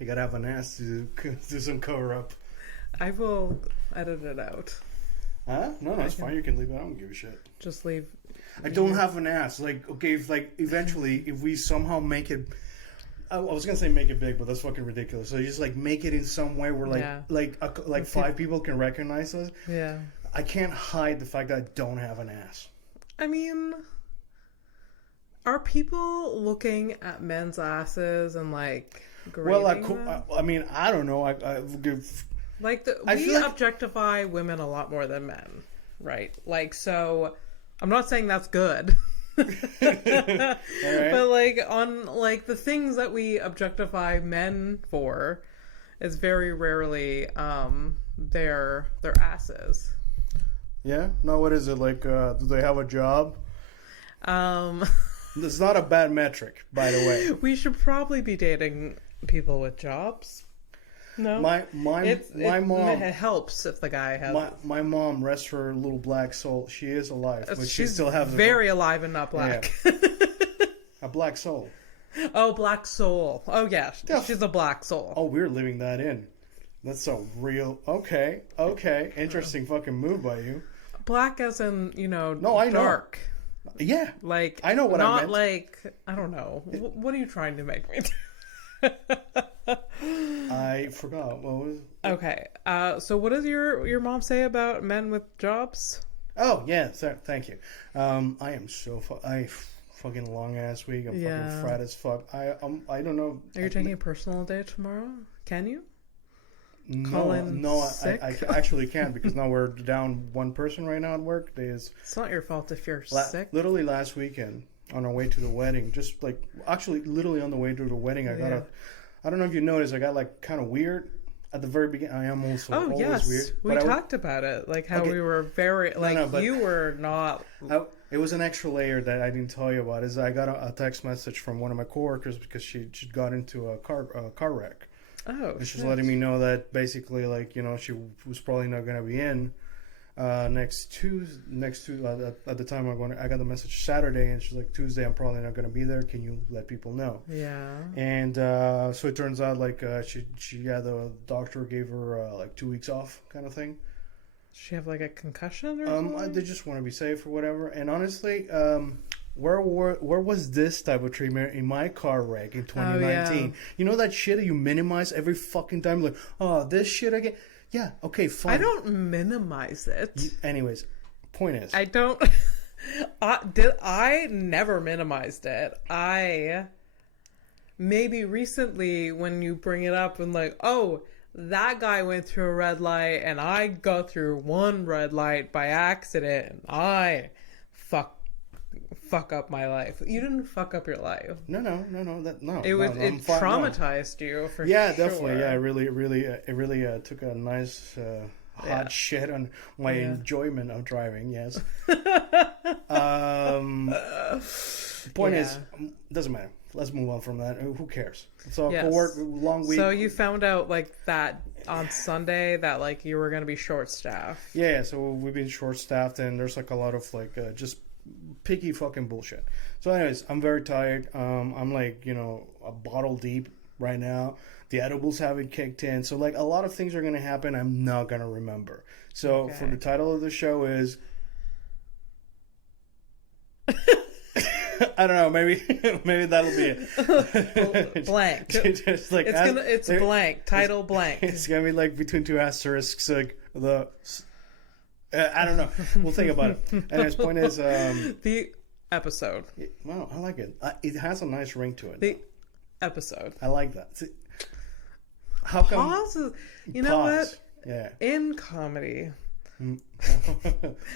You gotta have an ass to do some cover up. I will edit it out. Huh? No, it's fine. You can leave it. I don't give a shit. Just leave. I don't have an ass. Like, okay, if like eventually, if we somehow make it, I was gonna say make it big, but that's fucking ridiculous. So just like make it in some way where like 5 people can recognize us. Yeah. I can't hide the fact that I don't have an ass. I mean, are people looking at men's asses and like grading them? I mean, I don't know. We objectify women a lot more than men, right? Like, so I'm not saying that's good. Right. But like on like the things that we objectify men for is very rarely their asses. Yeah? No, what is it? Like, do they have a job? It's not a bad metric, by the way. We should probably be dating people with jobs. No, my mom. It helps if the guy has. My mom, rest her little black soul. She is alive, but she still has very alive and not black. Yeah. A black soul. Oh, black soul. Oh yeah, she's a black soul. Oh, we're living that in. That's so real. Okay. Interesting fucking move by you. Black as in, I dark. Know. Yeah. Like, I know what I meant. Not like, I don't know. What are you trying to make me do? I forgot. What was it? Okay. So what does your mom say about men with jobs? Oh, yeah. Thank you. I am so fucking long ass week. I'm fucking fried as fuck. I don't know. Are you taking a personal day tomorrow? Can you? No, I actually can't because now we're down one person right now at work. It's not your fault if you're sick. Literally last weekend on our way to the wedding, just like actually literally on the way to the wedding, I don't know if you noticed, I got like kind of weird at the very beginning. I am also always weird. We talked about it, like how we were very you were not. It was an extra layer that I didn't tell you about. Is I got a text message from one of my coworkers because she got into a car wreck. Oh, and she's letting me know that basically, like, she was probably not going to be in next Tuesday. At the time I got the message Saturday, and she's like, Tuesday I'm probably not going to be there. Can you let people know? Yeah. And so it turns out like the doctor gave her like 2 weeks off, kind of thing. Does she have like a concussion or something? They just want to be safe or whatever. And honestly, where was this type of treatment in my car wreck in 2019? Oh, yeah. You know that shit that you minimize every fucking time? Like, oh, this shit again? Yeah, okay, fine. I don't minimize it. Anyways, point is... I don't... I never minimized it. Maybe recently when you bring it up and like, oh, that guy went through a red light and I got through one red light by accident and I fuck up my life. You didn't fuck up your life. No. It traumatized you for sure. Yeah, definitely. Yeah, it really took a nice hot shit on my enjoyment of driving. Yes. Point is, doesn't matter. Let's move on from that. Who cares? So work long week. So you found out like that on Sunday that like you were gonna be short staffed. Yeah. So we've been short staffed, and there's like a lot of like just picky fucking bullshit. So anyways, I'm very tired. I'm like, a bottle deep right now. The edibles haven't kicked in. So like a lot of things are going to happen I'm not going to remember. So for the title of the show is... I don't know, maybe that'll be it. Blank. Just like it's blank. Title blank. It's going to be like between two asterisks, like the... I don't know. We'll think about it. Anyways, point is... the episode. Wow, I like it. It has a nice ring to it. The episode. I like that. See, how come... Pause is... You know what? Yeah. In comedy...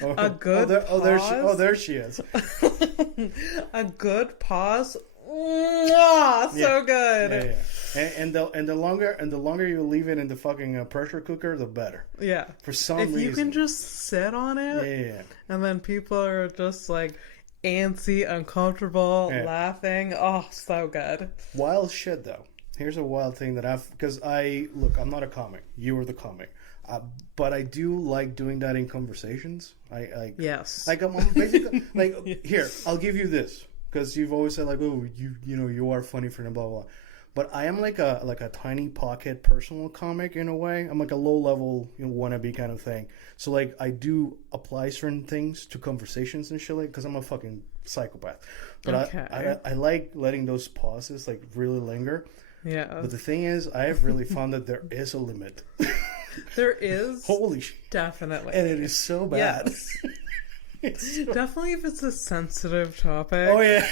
a good pause... there she is. A good pause... so good. Yeah. And the longer you leave it in the fucking pressure cooker, the better. Yeah. For some reason. If you can just sit on it. Yeah. And then people are just like antsy, uncomfortable, laughing. Oh, so good. Wild shit though. Here's a wild thing that I'm not a comic. You are the comic. But I do like doing that in conversations. Yes. Like I'm basically like here. I'll give you this because you've always said like, oh, you are funny for blah blah. but I am like a tiny pocket personal comic in a way. I'm like a low level wannabe kind of thing. So like I do apply certain things to conversations and shit, like because I'm a fucking psychopath. But Okay. I like letting those pauses like really linger. Yeah. But the thing is, I have really found that there is a limit. There is. Holy shit. Definitely. And it is so bad. Yes. Definitely if it's a sensitive topic. Oh yeah.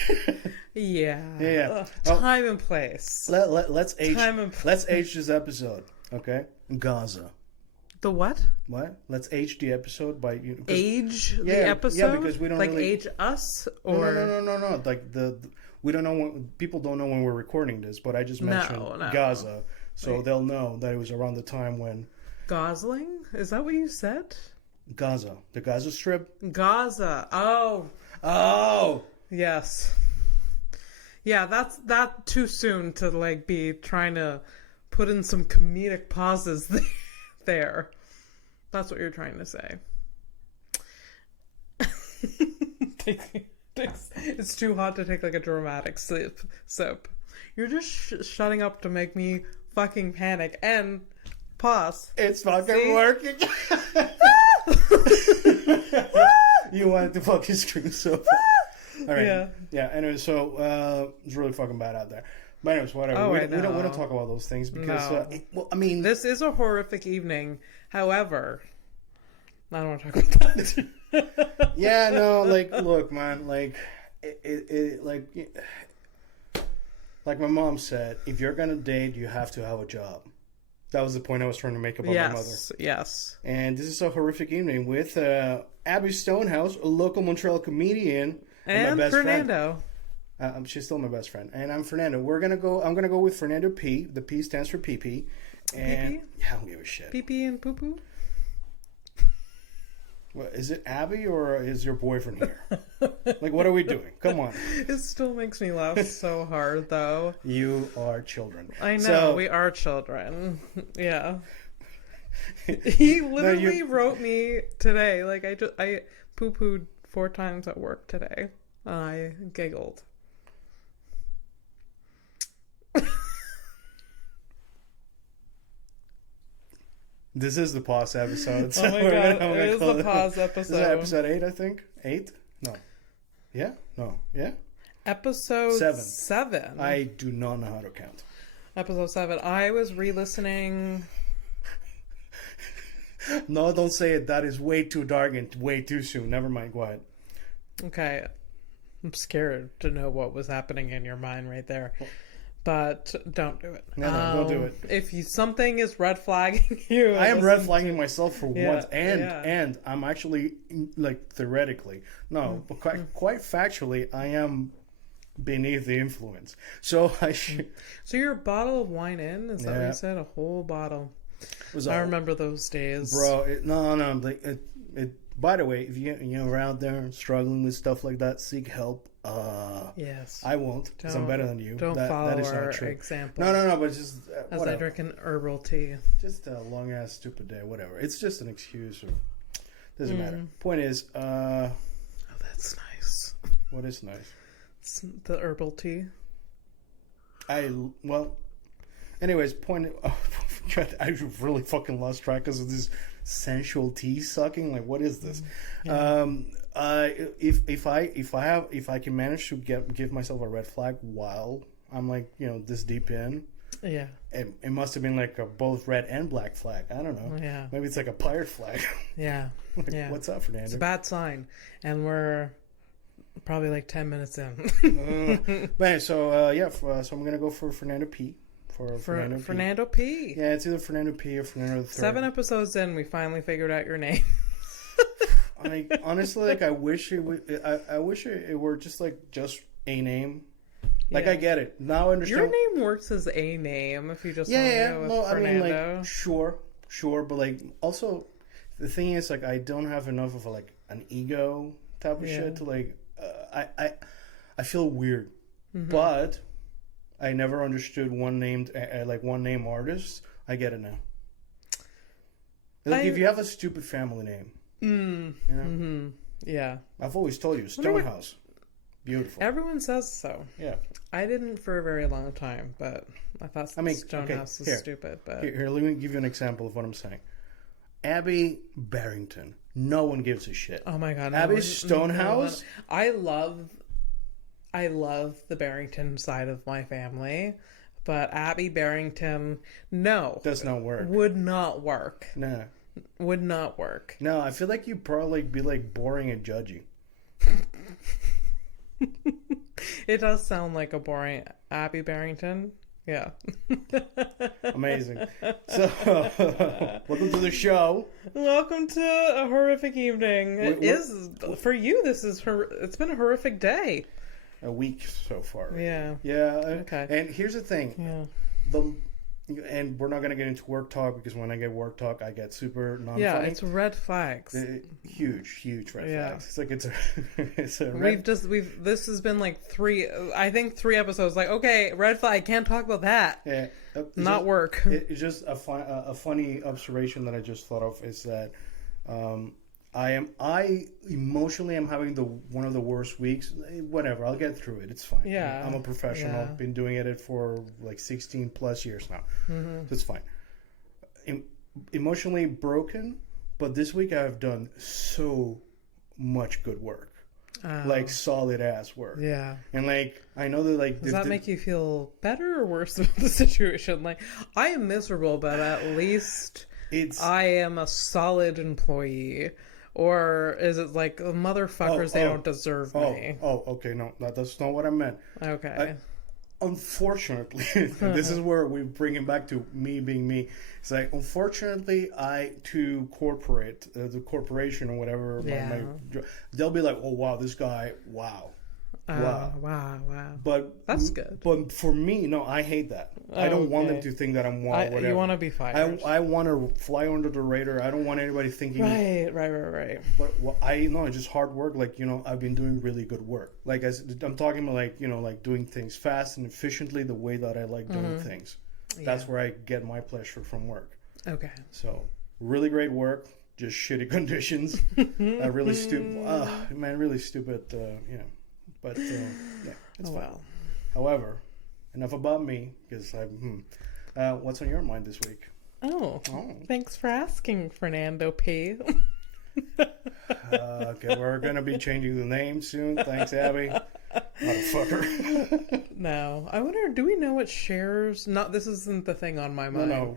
Yeah. Yeah. Time and place. Let's age. Time and Let's age this episode. Okay. Gaza. The what? What? Let's age the episode by Age the yeah, episode? because we don't like really... age us or No. Like we don't know when people don't know when we're recording this, but I just mentioned Gaza, so they'll know that it was around the time when Gosling? Is that what you said? Gaza, the Gaza Strip. Gaza. Oh. Yes. Yeah, that's too soon to like be trying to put in some comedic pauses there. That's what you're trying to say. It's too hot to take like a dramatic sip. You're just shutting up to make me fucking panic and pause. It's fucking working. You wanted to fucking scream so bad. All right. Yeah. Anyway, so it's really fucking bad out there. But anyways, whatever. Oh, we don't talk about those things because well, I mean, this is a horrific evening. However, I don't want to talk about that. Yeah, no, like, look, man, like, like my mom said, if you're gonna date, you have to have a job. That was the point I was trying to make about my mother. Yes. And this is a horrific evening with Abby Stonehouse, a local Montreal comedian, and my best Fernando. Friend. She's still my best friend, and I'm Fernando. I'm gonna go with Fernando P. The P stands for PP. And PP? yeah, I don't give a shit. PP and poo poo. What, is it Abby or is your boyfriend here? Like, what are we doing? Come on. It still makes me laugh so hard, though. You are children. I know, we are children. Yeah. He literally wrote me today. Like, I poo-pooed 4 times at work today. I giggled. This is the pause episode. So oh my god, it is the pause episode. Is that episode 8, I think? 8? No. Yeah? No. Yeah? Episode 7. I do not know how to count. Episode 7. I was re-listening. No, don't say it. That is way too dark and way too soon. Never mind. Go ahead. Okay. I'm scared to know what was happening in your mind right there. But don't do it. No, don't do it. If something is red flagging you, I am red flagging myself for once, and I'm actually like theoretically, no, but quite factually, I am beneath the influence. So I should. So you're a bottle of wine in? Is that what you said? A whole bottle. I remember those days, bro. No. By the way, if you're out there struggling with stuff like that, seek help. Yes. I won't, because I'm better than you. Don't follow our example. No, but it's just as whatever. I drink an herbal tea. Just a long ass stupid day, whatever. It's just an excuse. Doesn't matter. Point is, oh, that's nice. What is nice? It's the herbal tea. Anyways, point. Oh, God, I really fucking lost track because of this sensual tea sucking. Like, what is this? Yeah. If I can manage to give myself a red flag while I'm like this deep in, it must have been like a both red and black flag. I don't know. Yeah, maybe it's like a pirate flag. Yeah, yeah. What's up, Fernando? It's a bad sign, and we're probably like 10 minutes in. But so so I'm gonna go for Fernando P. Fernando P. Yeah, it's either Fernando P or Fernando the Third. 7 episodes in, we finally figured out your name. Honestly, like I wish it were just a name. Like I get it now. I understand. Your name works as a name if you just Fernando. I mean, like sure, but like also the thing is like I don't have enough of an ego type of shit to like I feel weird, but I never understood one name artist. I get it now. Like if you have a stupid family name. Yeah. Yeah. I've always told you, Stonehouse. Beautiful. Everyone says so. Yeah. I didn't for a very long time, but I thought Stonehouse was stupid. But here, let me give you an example of what I'm saying. Abby Barrington. No one gives a shit. Oh my god. Abby Stonehouse. I love the Barrington side of my family, but Abby Barrington, no. Does not work. Would not work. No. Would not work. No, I feel like you'd probably be like boring and judgy. It does sound like a boring Abby Barrington. Yeah. Amazing. So, welcome to the show. Welcome to a horrific evening. For you, it's been a horrific day. A week so far. Yeah. Yeah. Okay. And here's the thing. Yeah. And we're not going to get into work talk because when I get work talk, I get super non-funny. Yeah, it's red flags. Huge red flags. It's like it's a red... This has been like three episodes. Like, okay, red flag, can't talk about that. Yeah. Work. It's just a funny observation that I just thought of is that I emotionally am having one of the worst weeks. Whatever, I'll get through it. It's fine. Yeah, I'm a professional. Yeah. Been doing it for like 16 plus years now. Mm-hmm. So it's fine. Emotionally broken, but this week I've done so much good work, like solid ass work. Yeah, and like I know that like does that make you feel better or worse about the situation? Like I am miserable, but at least I am a solid employee. Or is it like motherfuckers? They don't deserve me. Okay. No, that's not what I meant. Okay. Unfortunately, this is where we bring it back to me being me. It's like, unfortunately, the corporation or whatever, they'll be like, oh wow, this guy, wow. Wow. But that's good. But for me, no, I hate that. I don't want them to think that I'm wow. Whatever. You want to be fired. I want to fly under the radar. I don't want anybody thinking. Right. But I know it's just hard work. Like I've been doing really good work. Like I'm talking about like doing things fast and efficiently the way that I like doing things. That's where I get my pleasure from work. Okay. So really great work. Just shitty conditions. Really stupid. Really stupid. But it's fine. However, enough about me because what's on your mind this week? Oh, thanks for asking, Fernando P. Okay, we're gonna be changing the name soon. Thanks, Abby. Motherfucker. No, I wonder. Do we know what Cher's? This isn't the thing on my mind. No.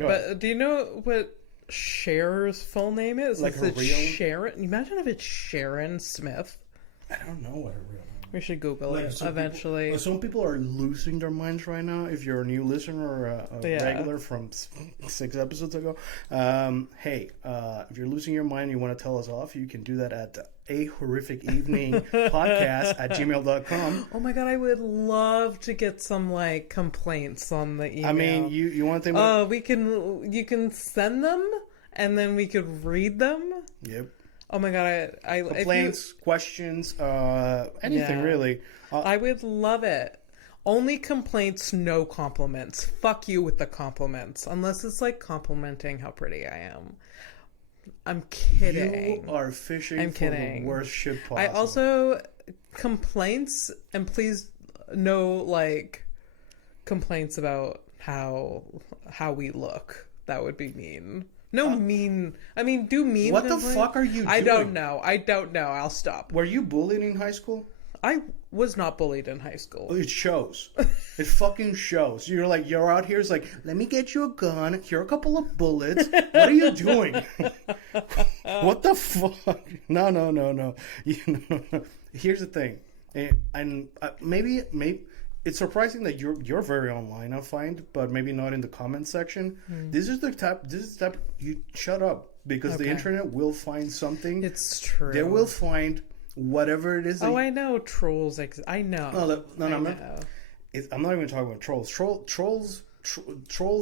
But do you know what Cher's full name is? Like her real? Sharon. Imagine if it's Sharon Smith. I don't know what her real name. We should Google it eventually. Some people are losing their minds right now. If you're a new listener or a regular from 6 episodes ago, hey, if you're losing your mind and you want to tell us off, you can do that at a horrific evening podcast at gmail.com. Oh my god, I would love to get some complaints on the email. I mean, you want them? You can send them and then we could read them. Yep. Oh my god, I complaints, questions, anything really. I would love it. Only complaints, no compliments. Fuck you with the compliments, unless it's complimenting how pretty I am. I'm kidding. You are fishing for the worst shit possible. I also complaints, and please no complaints about how we look. That would be mean. No mean. I mean, do mean. What the fuck are you doing? I don't know. I'll stop. Were you bullied in high school? I was not bullied in high school. It shows. It fucking shows. You're out here. It's like, let me get you a gun. Here are a couple of bullets. What are you doing? What the fuck? No. Here's the thing. And maybe. It's surprising that you're very online, I find, but maybe not in the comment section. This is the type. You shut up because the internet will find something. It's true. They will find whatever it is. I know trolls. I know. No. I'm not even talking about trolls. Trolls.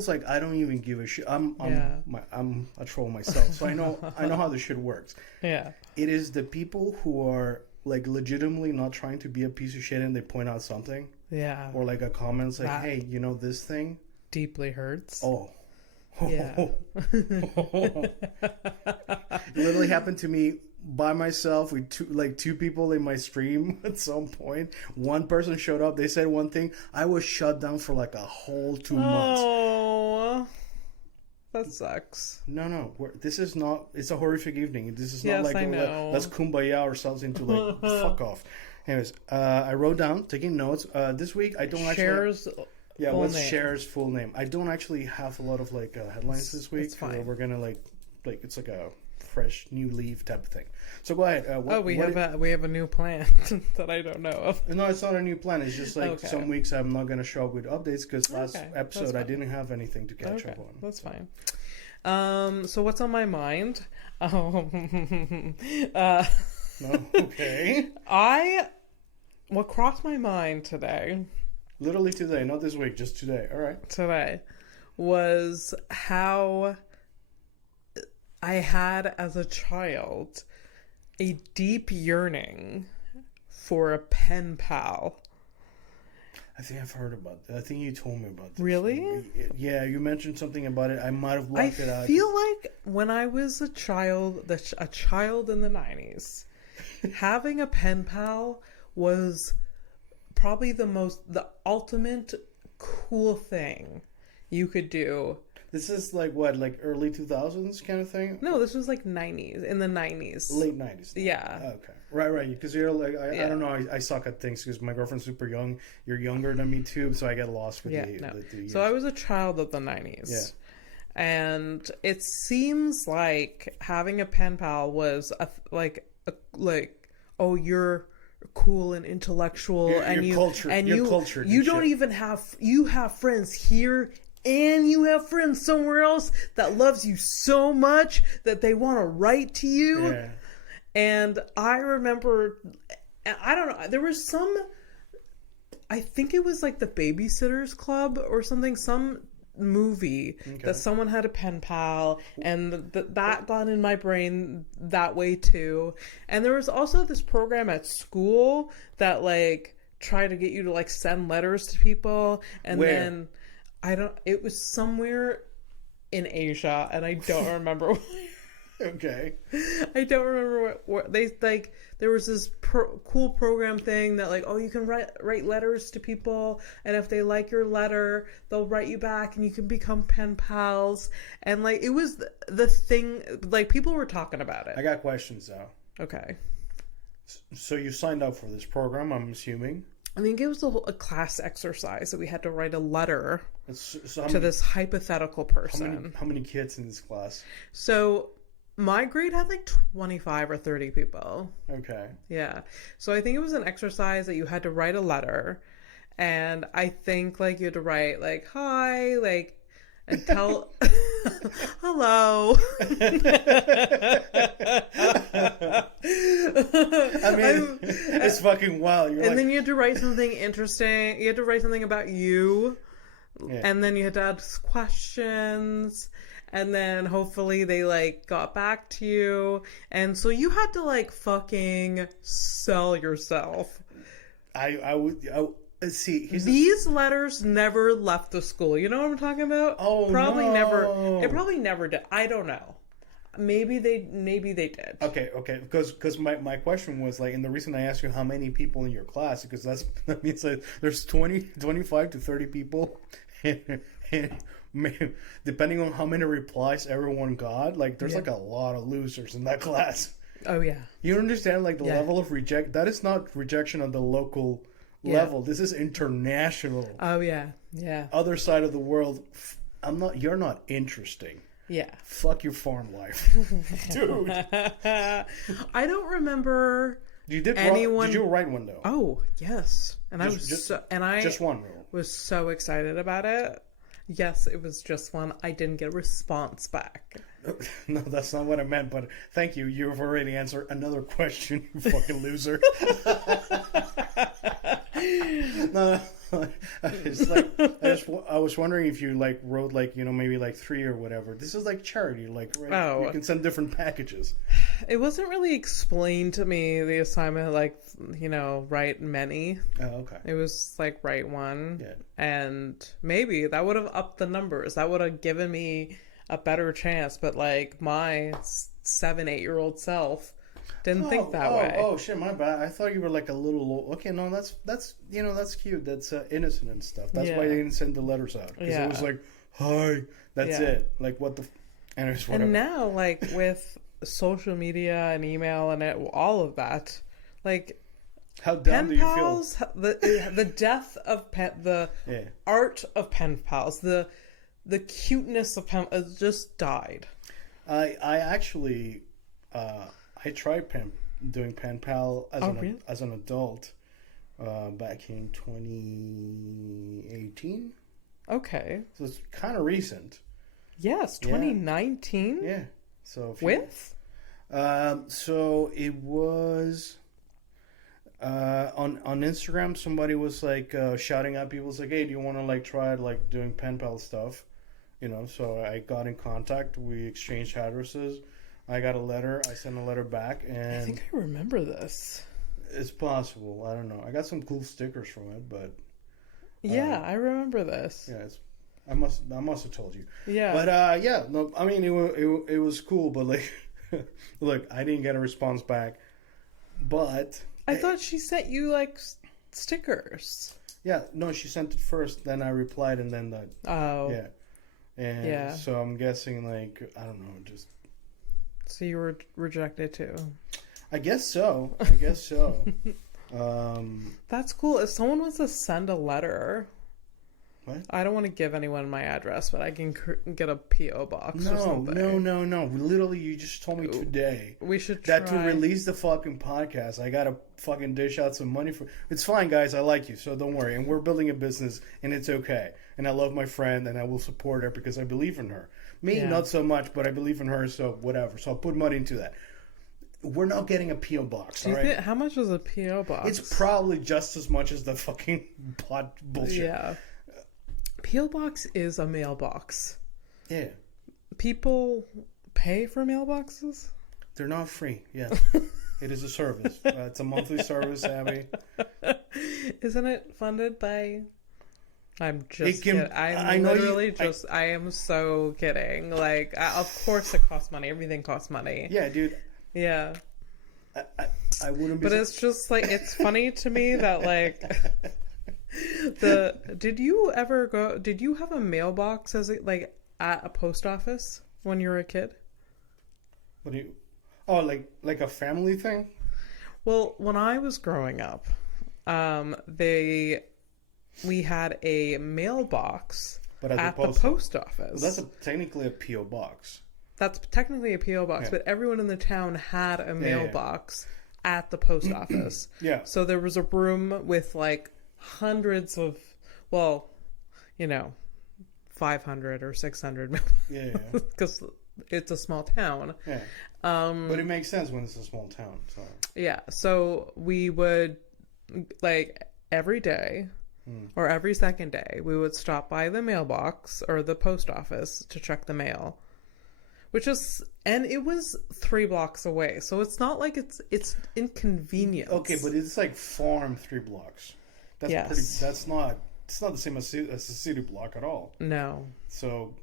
Like I don't even give a shit. I'm a troll myself, so I know how this shit works. Yeah. It is the people who are legitimately not trying to be a piece of shit and they point out something. Yeah. Or a comment hey, this thing deeply hurts. Oh. Yeah. It literally happened to me by myself with two people in my stream at some point. One person showed up. They said one thing. I was shut down for like a whole 2 months. Oh, that sucks. No. This is not. It's a horrific evening. This is Yes, not like I know. let's kumbaya ourselves into like fuck off. Anyways, I wrote down taking notes. This week I don't Cher's what's name. Cher's full name? I don't actually have a lot of like headlines this week. It's fine. We're gonna like it's like a fresh new leaf type of thing. So go ahead. We have a new plan that I don't know of. No, it's not a new plan. It's just like Okay. some weeks I'm not gonna show up with updates because last Okay, episode that's I fine. didn't have anything to catch up on. That's fine. So what's on my mind? No, okay. What crossed my mind today Literally today, not this week, just today. All right. was how I had as a child a deep yearning for a pen pal. I think I've heard about that. I think you told me about this. Really? Yeah, you mentioned something about it. I might have blocked it out. I feel like when I was a child in the 90s, having a pen pal was probably the ultimate cool thing you could do. This is like what, like early 2000s kind of thing? No, this was like 90s, in the 90s. Late 90s. Yeah. Okay. Right. Because you're like, I don't know, I suck at things because my girlfriend's super young. You're younger than me too, so I get lost with the years. So I was a child of the 90s. Yeah. And it seems like having a pen pal was you're cool and intellectual and you're you cultured. and you're you cultured you and don't shit. even have friends here and you have friends somewhere else that loves you so much that they want to write to you. Yeah. And I remember, I don't know, there was I think it was like the Babysitters Club or something, some movie that someone had a pen pal, and that got in my brain that way too. And there was also this program at school that like tried to get you to like send letters to people, and Where? then it was somewhere in Asia, and I don't remember. Okay. I don't remember what they like. There was this cool program thing that like, oh, you can write letters to people, and if they like your letter, they'll write you back, and you can become pen pals. And like, it was the thing. Like, people were talking about it. I got questions though. Okay. So you signed up for this program, I'm assuming. I think it was a exercise exercise that we had to write a letter to this hypothetical person. How many kids in this class? So my grade had like 25 or 30 people. Okay. Yeah. So I think it was an exercise that you had to write a letter. And I think like you had to write like, hi, like, and tell, hello. I mean, it's fucking wild. Then you had to write something interesting. You had to write something about you. Yeah. And then you had to ask questions. And then hopefully they like got back to you. And so you had to like fucking sell yourself. I would see. These letters never left the school. You know what I'm talking about? Oh, probably no. never. It probably never did. I don't know. Maybe they did. Okay. Because my question was like, and the reason I asked you how many people in your class, because that means like there's 25 to 30 people, and depending on how many replies everyone got, like there's like a lot of losers in that class. Oh yeah. You understand like the level of reject? That is not rejection on the local level. This is international. Oh yeah. Yeah. Other side of the world. You're not interesting. Yeah. Fuck your farm life, dude. I don't remember. Did you write one though? Oh yes, and I was just one rule. Was so excited about it. Yes, it was just one. I didn't get a response back. No, that's not what I meant. But thank you. You've already answered another question. You fucking loser. No. It's like I was wondering if you like wrote like maybe like 3 or whatever. This is like charity, like right? Oh. You can send different packages. It wasn't really explained to me, the assignment, like write many. Oh, okay. It was like write one, Yeah. and maybe that would have upped the numbers. That would have given me a better chance. But like my 7-8 year old self Didn't think that way. Oh shit, my bad. I thought you were like a little. Okay, no, that's that's cute. That's innocent and stuff. That's why they didn't send the letters out, because it was like, hi, that's it. Like what the. Anyways, whatever. And now, like with social media and email and all of that, like. How dumb do you feel? The death of the art of pen pals, the cuteness of pen just died. I actually I tried doing pen pal as an adult back in 2018. Okay, so it's kind of recent. Yes, 2019. Yeah. So so it was. On Instagram, somebody was like shouting at people, was like, "Hey, do you want to like try like doing pen pal stuff?" So I got in contact. We exchanged addresses. I got a letter. I sent a letter back, and I think I remember this. It's possible. I don't know. I got some cool stickers from it, but I remember this. Yeah, I must have told you. Yeah, but no, I mean it was cool, but like, look, I didn't get a response back, but. I thought she sent you like stickers. Yeah, no, she sent it first, then I replied, and then that. Oh. Yeah. And so I'm guessing, like, I don't know, just. So you were rejected too. I guess so. That's cool. If someone wants to send a letter. What? I don't want to give anyone my address, but I can get a P.O. box or something. No. Literally, you just told me today. We should try. That to release the fucking podcast, I gotta fucking dish out some money for. It's fine, guys. I like you, so don't worry. And we're building a business, and it's okay. And I love my friend, and I will support her because I believe in her. Me, not so much, but I believe in her, so whatever. So I'll put money into that. We're not getting a P.O. box, all right? How much is a P.O. box? It's probably just as much as the fucking pot bullshit. Yeah. P.O. box is a mailbox. Yeah. People pay for mailboxes? They're not free. Yeah. It is a service. It's a monthly service, Abby. Isn't it funded by... I'm just kidding. I am so kidding. Like, of course it costs money. Everything costs money. Yeah, dude. Yeah. I wouldn't be... But it's just, like, it's funny to me that, like... Did you have a mailbox at a post office when you were a kid? What do you... Oh, like a family thing? Well, when I was growing up, we had a mailbox at the post office. Well, that's technically a P.O. box. That's technically a P.O. box, but everyone in the town had a mailbox at the post office. Yeah. So there was a room with like hundreds of, 500 or 600 because it's a small town. Yeah. But it makes sense when it's a small town. So. Yeah. So we would, like, every day or every second day, we would stop by the mailbox or the post office to check the mail. And it was 3 blocks away. So it's not like it's inconvenient. Okay, but it's like farm 3 blocks. It's not the same as a city block at all. No. So,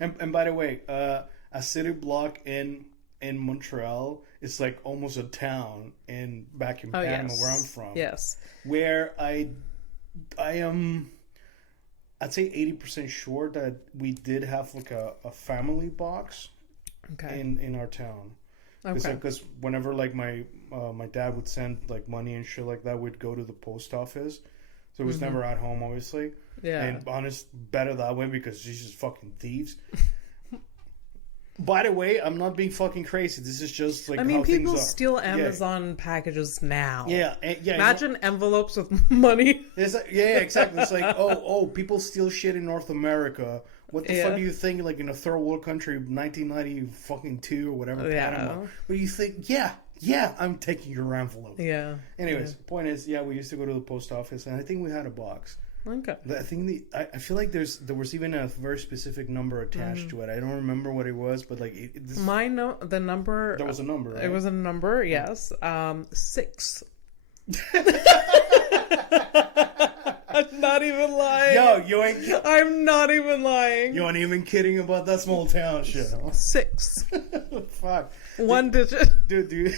and by the way, a city block in Montreal is like almost a town back in Panama, where I'm from. Yes. Where I am, I'd say 80% sure that we did have like a family box. Okay. In our town. Okay. Because whenever like my dad would send like money and shit like that, we'd go to the post office. So it was never at home, obviously. Yeah. And honest, better that way because she's just fucking thieves. By the way, I'm not being fucking crazy. This is just like how things are. People steal Amazon packages now. Yeah. Imagine envelopes with money. It's like, exactly. It's like, oh, people steal shit in North America. What the fuck do you think, like, in a third world country, 1992 or whatever, Panama? What do you think? Yeah, I'm taking your envelope. Yeah. Anyways, point is, we used to go to the post office, and I think we had a box. Okay. I think I feel like there was even a very specific number attached to it. I don't remember what it was, but like the number. There was a number. Right? It was a number. Yes. 6. I'm not even lying. Yo, you ain't. I'm not even lying. You ain't even kidding about that small town shit. Huh? 6. Fuck. One digit. Dude, do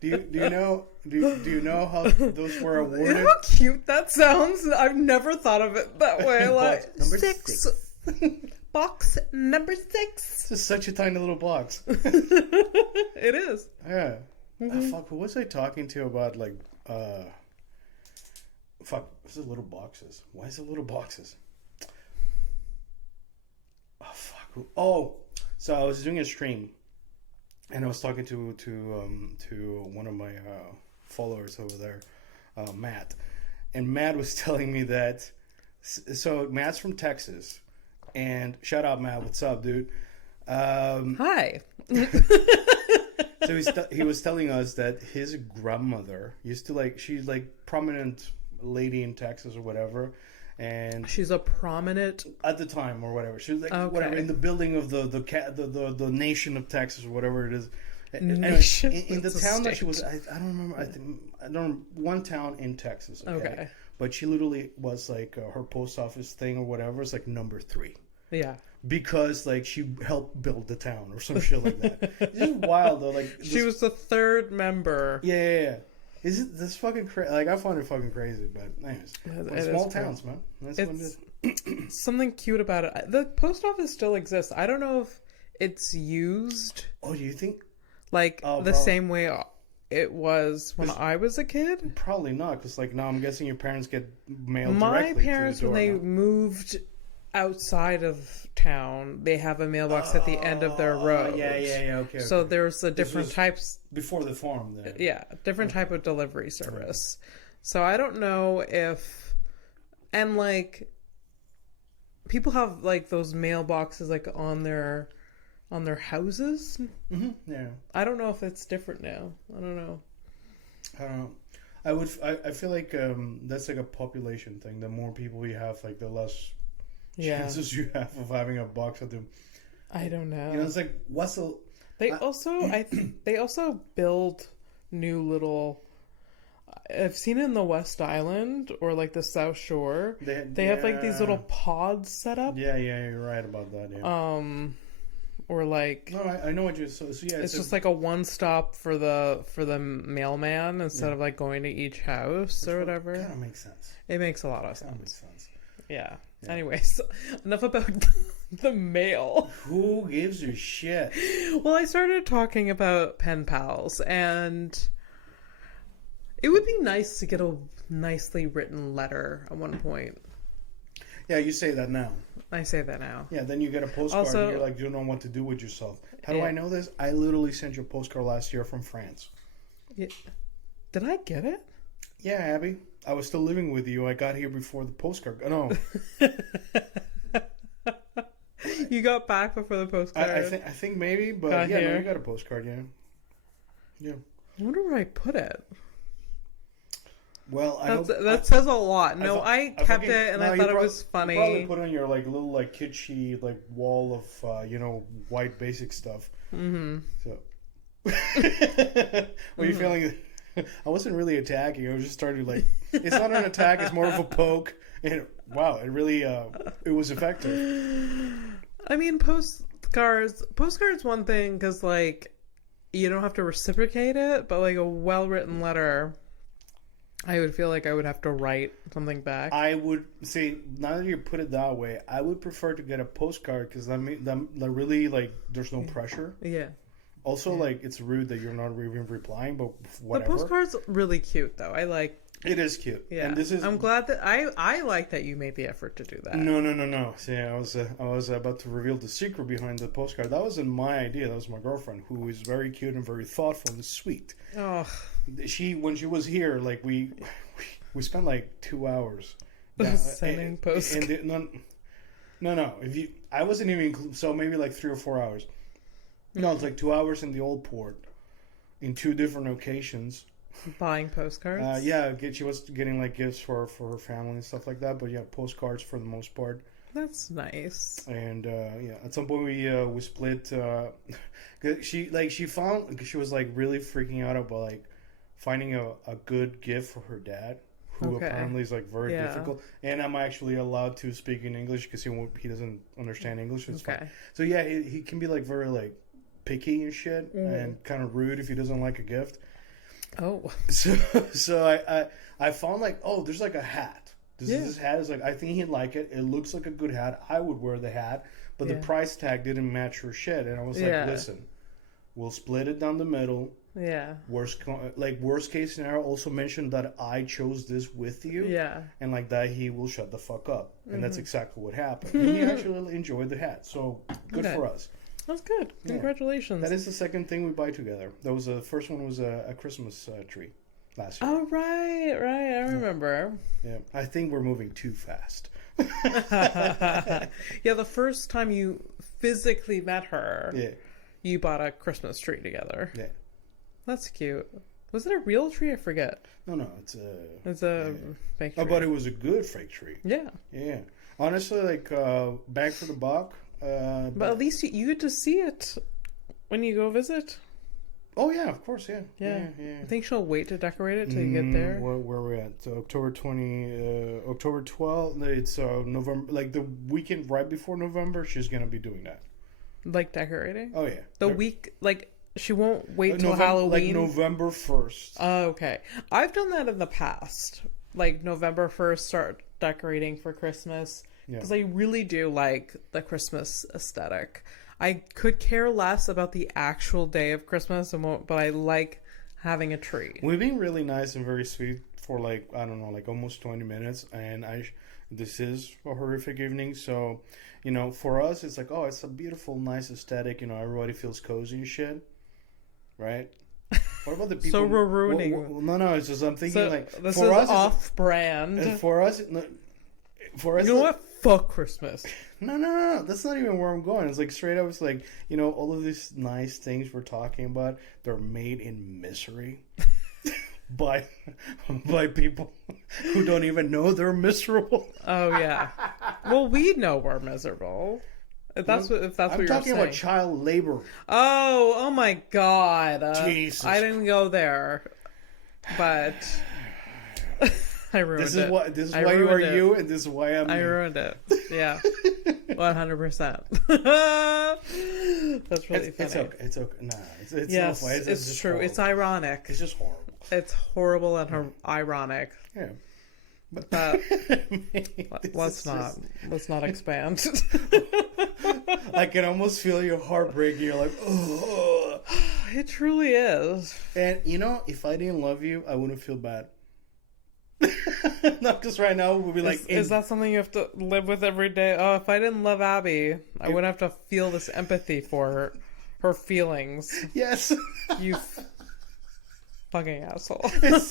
you know how those were You awarded? know how cute that sounds? I've never thought of it that way. Like Number six. Box number 6. This is such a tiny little box. It is. Yeah. Fuck, who was I talking to about like fuck, what's the little boxes? Why is it little boxes? Oh fuck. Oh, so I was doing a stream and I was talking to one of my followers over there, Matt. And Matt was telling me that so Matt's from Texas. And shout out Matt, what's up, dude? Hi. So he was telling us that his grandmother used to she's like prominent lady in Texas or whatever, and She's a prominent at the time or whatever, she was like Okay. whatever in the building of the nation of Texas or whatever it is. Nation. In the It's a town that state. she was, I don't remember. I don't one town in Texas. Okay. But she literally was like her post office thing or whatever is like number 3. Yeah. Because like she helped build the town or some shit like that. It's just wild though. Like She was the 3rd member. Yeah. Is it this fucking crazy? Like I find it fucking crazy, but anyways, It small is towns, man. That's what it is. Something cute about it. The post office still exists. I don't know if it's used Oh, do you think? like Oh, the probably. same way it was when I was a kid. Probably not, because like now I'm guessing your parents get mail. My directly parents, to the when door, they moved outside of town, they have a mailbox at the end of their road. Yeah. Okay. So okay. there's a This different was types. before the farm. Then. Yeah, different type of delivery service. So I don't know if, and like, people have like those mailboxes like on their houses. Mm-hmm. Yeah. I don't know if it's different now. I don't know. I don't know. I feel like that's like a population thing. The more people you have, like the less Yeah, chances you have of having a box at them. I don't know. You know, it's like what's the They also build new little. I've seen it in the West Island or like the South Shore. They have like these little pods set up. Yeah, you're right about that. Yeah. Or like No, I know what you're. So yeah, it's just like a one stop for the mailman instead of like going to each house or whatever. Kind of makes sense. It makes a lot of Kind of makes sense. sense. Yeah. Anyways, enough about the mail. Who gives a shit? Well, I started talking about pen pals, and it would be nice to get a nicely written letter at one point. Yeah, you say that now. I say that now. Yeah, then you get a postcard Also- and you're like, you don't know what to do with yourself. How do Yeah. I know this? I literally sent you a postcard last year from France. Yeah. Did I get it? Yeah, Abby. I was still living with you. I got here before the postcard. No, You got back before the postcard. I think maybe, but Got yeah, no, here. you got a postcard, yeah. Yeah. I wonder where I put it. Well, That says a lot. No, I kept fucking- it and no, I you thought it prob- was funny. You probably put on your like little like kitschy like wall of white basic stuff. Mm-hmm. So, were you feeling? I wasn't really attacking. I was just starting like it's not an attack. It's more of a poke. And wow, it really it was effective. I mean, postcards one thing because like you don't have to reciprocate it, but like a well-written letter, I would feel like I would have to write something back. I would say now that you put it that way, I would prefer to get a postcard because that really like there's no pressure. Yeah. Also, like it's rude that you're not even replying, but whatever. The postcard's really cute though. I like. It is cute. Yeah. And this is. I'm glad that I like that you made the effort to do that. No. See, I was about to reveal the secret behind the postcard. That wasn't my idea. That was my girlfriend, who is very cute and very thoughtful and sweet. Oh. When she was here, like we spent like 2 hours Sending postcards. No. I wasn't even so maybe like 3 or 4 hours. No, it's like 2 hours in the old port, in 2 different locations. Buying postcards. She was getting like gifts for her family and stuff like that. But yeah, postcards for the most part. That's nice. And at some point we split. She found because she was like really freaking out about like finding a good gift for her dad, who apparently is like very difficult. And I'm actually allowed to speak in English because he doesn't understand English. It's fine. So yeah, he can be like very like picky and shit, and kind of rude if he doesn't like a gift. Oh. So I found like, oh, there's like a hat. This hat is like, I think he'd like it. It looks like a good hat. I would wear the hat, but the price tag didn't match her shit. And I was like, listen, we'll split it down the middle. Yeah. Worst case scenario, also mention that I chose this with you. Yeah. And like that, he will shut the fuck up. And that's exactly what happened. And he actually enjoyed the hat. So good for us. That's good. Congratulations. That is the second thing we buy together. That was the first one was a Christmas tree last year. Oh, right. I remember. Yeah. I think we're moving too fast. Yeah, the first time you physically met her, you bought a Christmas tree together. Yeah. That's cute. Was it a real tree? I forget. No, it's a fake tree. Oh, but it was a good fake tree. Yeah. Yeah. Honestly, like, bang for the buck. But at least you get to see it when you go visit. Oh, yeah, of course, yeah. I think she'll wait to decorate it till you get there. Where are we at? So October 12th. It's November, like the weekend right before November, she's going to be doing that. Like decorating? Oh, yeah. The week, like, she won't wait till Halloween? Like November 1st. Oh, okay. I've done that in the past. Like, November 1st, start decorating for Christmas. Because I really do like the Christmas aesthetic. I could care less about the actual day of Christmas, but I like having a tree. We've been really nice and very sweet for like, I don't know, like almost 20 minutes. And this is a horrific evening. So, you know, for us, it's like, oh, it's a beautiful, nice aesthetic. You know, everybody feels cozy and shit. Right? What about the people? So we're ruining. No, it's just, I'm thinking like. This for is us, off-brand. For us, you know what? Fuck Christmas. No. That's not even where I'm going. It's like straight up. It's like, you know, all of these nice things we're talking about, they're made in misery by people who don't even know they're miserable. Oh yeah. Well, we know we're miserable. If that's what you're saying. I'm talking about child labor. Oh my God. Jesus. I didn't go there, but. I ruined it. This is why you are you, and this is why I'm. I ruined it. Yeah, 100%. That's really funny. It's okay. Nah, it's yes, not funny. it's true. Horrible. It's ironic. It's just horrible. It's horrible and ironic. Yeah, but let's not expand. I can almost feel your heart breaking. You're like, oh. It truly is. And you know, if I didn't love you, I wouldn't feel bad. Not because right now we'll be like. Is that something you have to live with every day? Oh, if I didn't love Abby, I wouldn't have to feel this empathy for her feelings. Yes. You fucking asshole. It's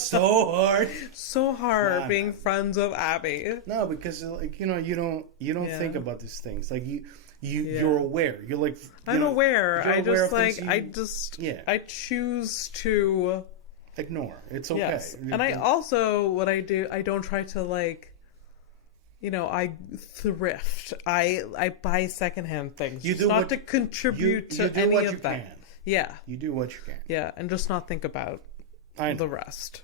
so hard. So hard being friends with Abby. No, because like you know you don't think about these things like you're aware. You're like I'm aware. I choose to. Ignore. It's okay. Yes. And I also, what I do, I don't try to like, you know, I thrift. I buy secondhand things. You do not to contribute to any of them. Yeah. You do what you can. Yeah, and just not think about the rest.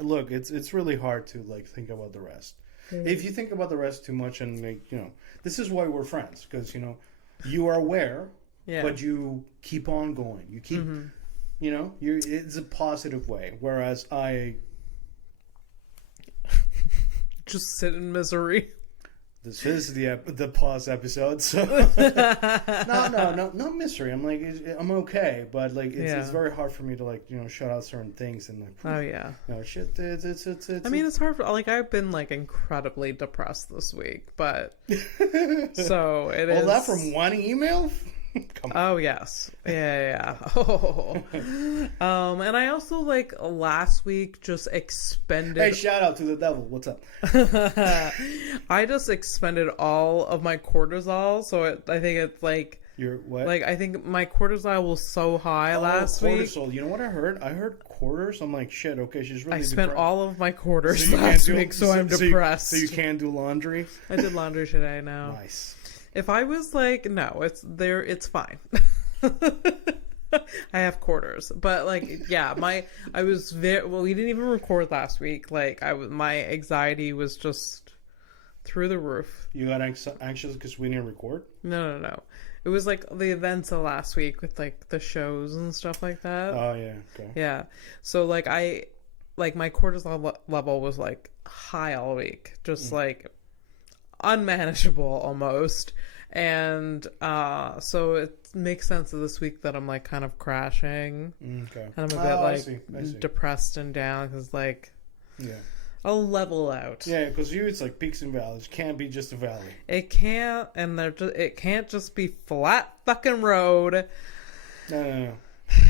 Look, it's really hard to like think about the rest. If you think about the rest too much, and like, you know, this is why we're friends, because you know, you are aware, but you keep on going. You keep. Mm-hmm. You know, it's a positive way. Whereas I just sit in misery. This is the pause episode, so no misery. I'm like, I'm okay, but like it's very hard for me to like, you know, shut out certain things and like. Oh yeah. No shit. It's. I mean, it's hard. Like I've been like incredibly depressed this week, but so it is. All that from one email. Come on. Oh yes, yeah. Oh. And I also like last week just expended. Hey, shout out to the devil. What's up? I just expended all of my cortisol, so I think it's like. Your what? Like I think my cortisol was so high last week. Cortisol. You know what I heard? I heard quarters. I'm like, shit. Okay, she's really. I spent all of my quarters last week, so I'm depressed. So you can't do laundry. I did laundry today. Now. Nice. If I was like, no, it's fine. I have quarters, but like, yeah, I was very, well, we didn't even record last week. Like my anxiety was just through the roof. You got anxious because we didn't record? No. It was like the events of last week with like the shows and stuff like that. Oh yeah. Okay. Yeah. So like my cortisol level was like high all week, just like unmanageable almost. And so it makes sense of this week that I'm like kind of crashing. Okay. And I'm a bit I see. depressed and down because like Yeah. I'll level out. Yeah, because it's like peaks and valleys. It can't be just a valley. It can't, and it can't just be flat fucking road. No.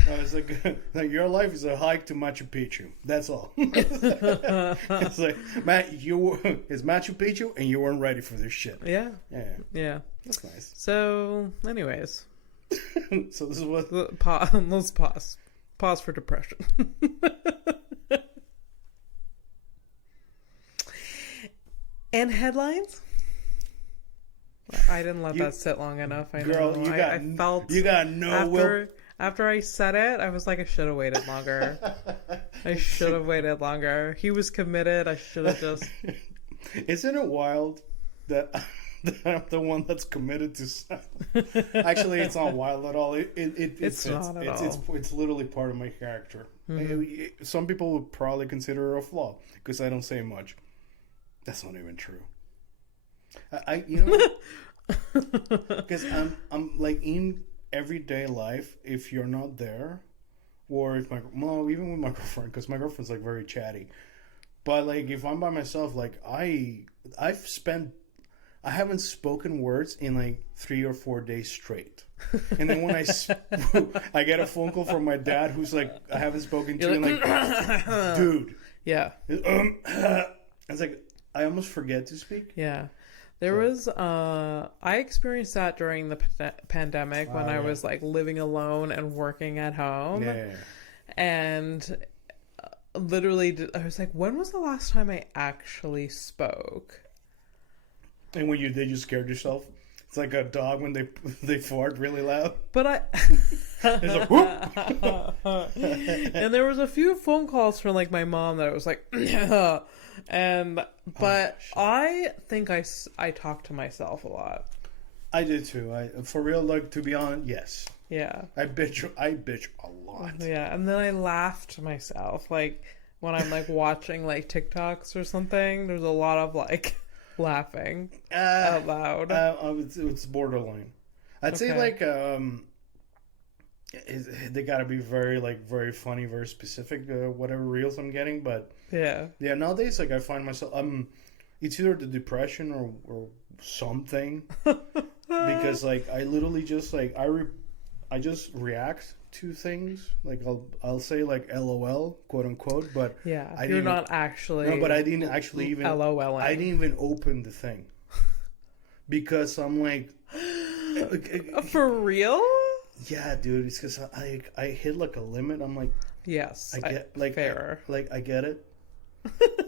It's like your life is a hike to Machu Picchu. That's all. It's like it's Machu Picchu, and you weren't ready for this shit. Yeah. Yeah. That's nice. So, anyways, so this is what. Let's pause. Pause for depression. And headlines. I didn't let that sit long enough. I girl, know. I felt you got no will. After I said it, I was like, I should have waited longer. I should have waited longer. He was committed. I should have just. Isn't it wild that I'm the one that's committed to something? Actually, it's not wild at all. It's not at all. It's literally part of my character. Mm-hmm. Some people would probably consider it a flaw because I don't say much. That's not even true. Because I'm like in everyday life. If you're not there, or if even with my girlfriend, because my girlfriend's like very chatty. But like if I'm by myself, like I haven't spoken words in like 3 or 4 days straight. And then when I get a phone call from my dad, who's like I haven't spoken to, and like, dude, yeah, it's like. I almost forget to speak. Yeah. There was, I experienced that during the pandemic when I was like living alone and working at home. Yeah. And literally, I was like, when was the last time I actually spoke? And when you did, you scared yourself? It's like a dog when they fart really loud. But There's a whoop. And there was a few phone calls from like my mom that was like, but I think I talk to myself a lot. I did too. For real, like to be honest, yes. Yeah. I bitch a lot. Yeah, and then I laugh to myself, like when I'm like watching like TikToks or something. There's a lot of like laughing out loud. It's borderline. I'd say like they gotta be very funny, very specific. Whatever reels I'm getting, but yeah. Nowadays, like I find myself, it's either the depression or something, because like I literally just like I just react to things. Like I'll say like LOL, quote unquote, but yeah, you're not actually. No, but I didn't actually even LOL. I didn't even open the thing because I'm like, for real. Yeah, dude, it's because I hit like a limit. I'm like, yes, I get like fair. I get it.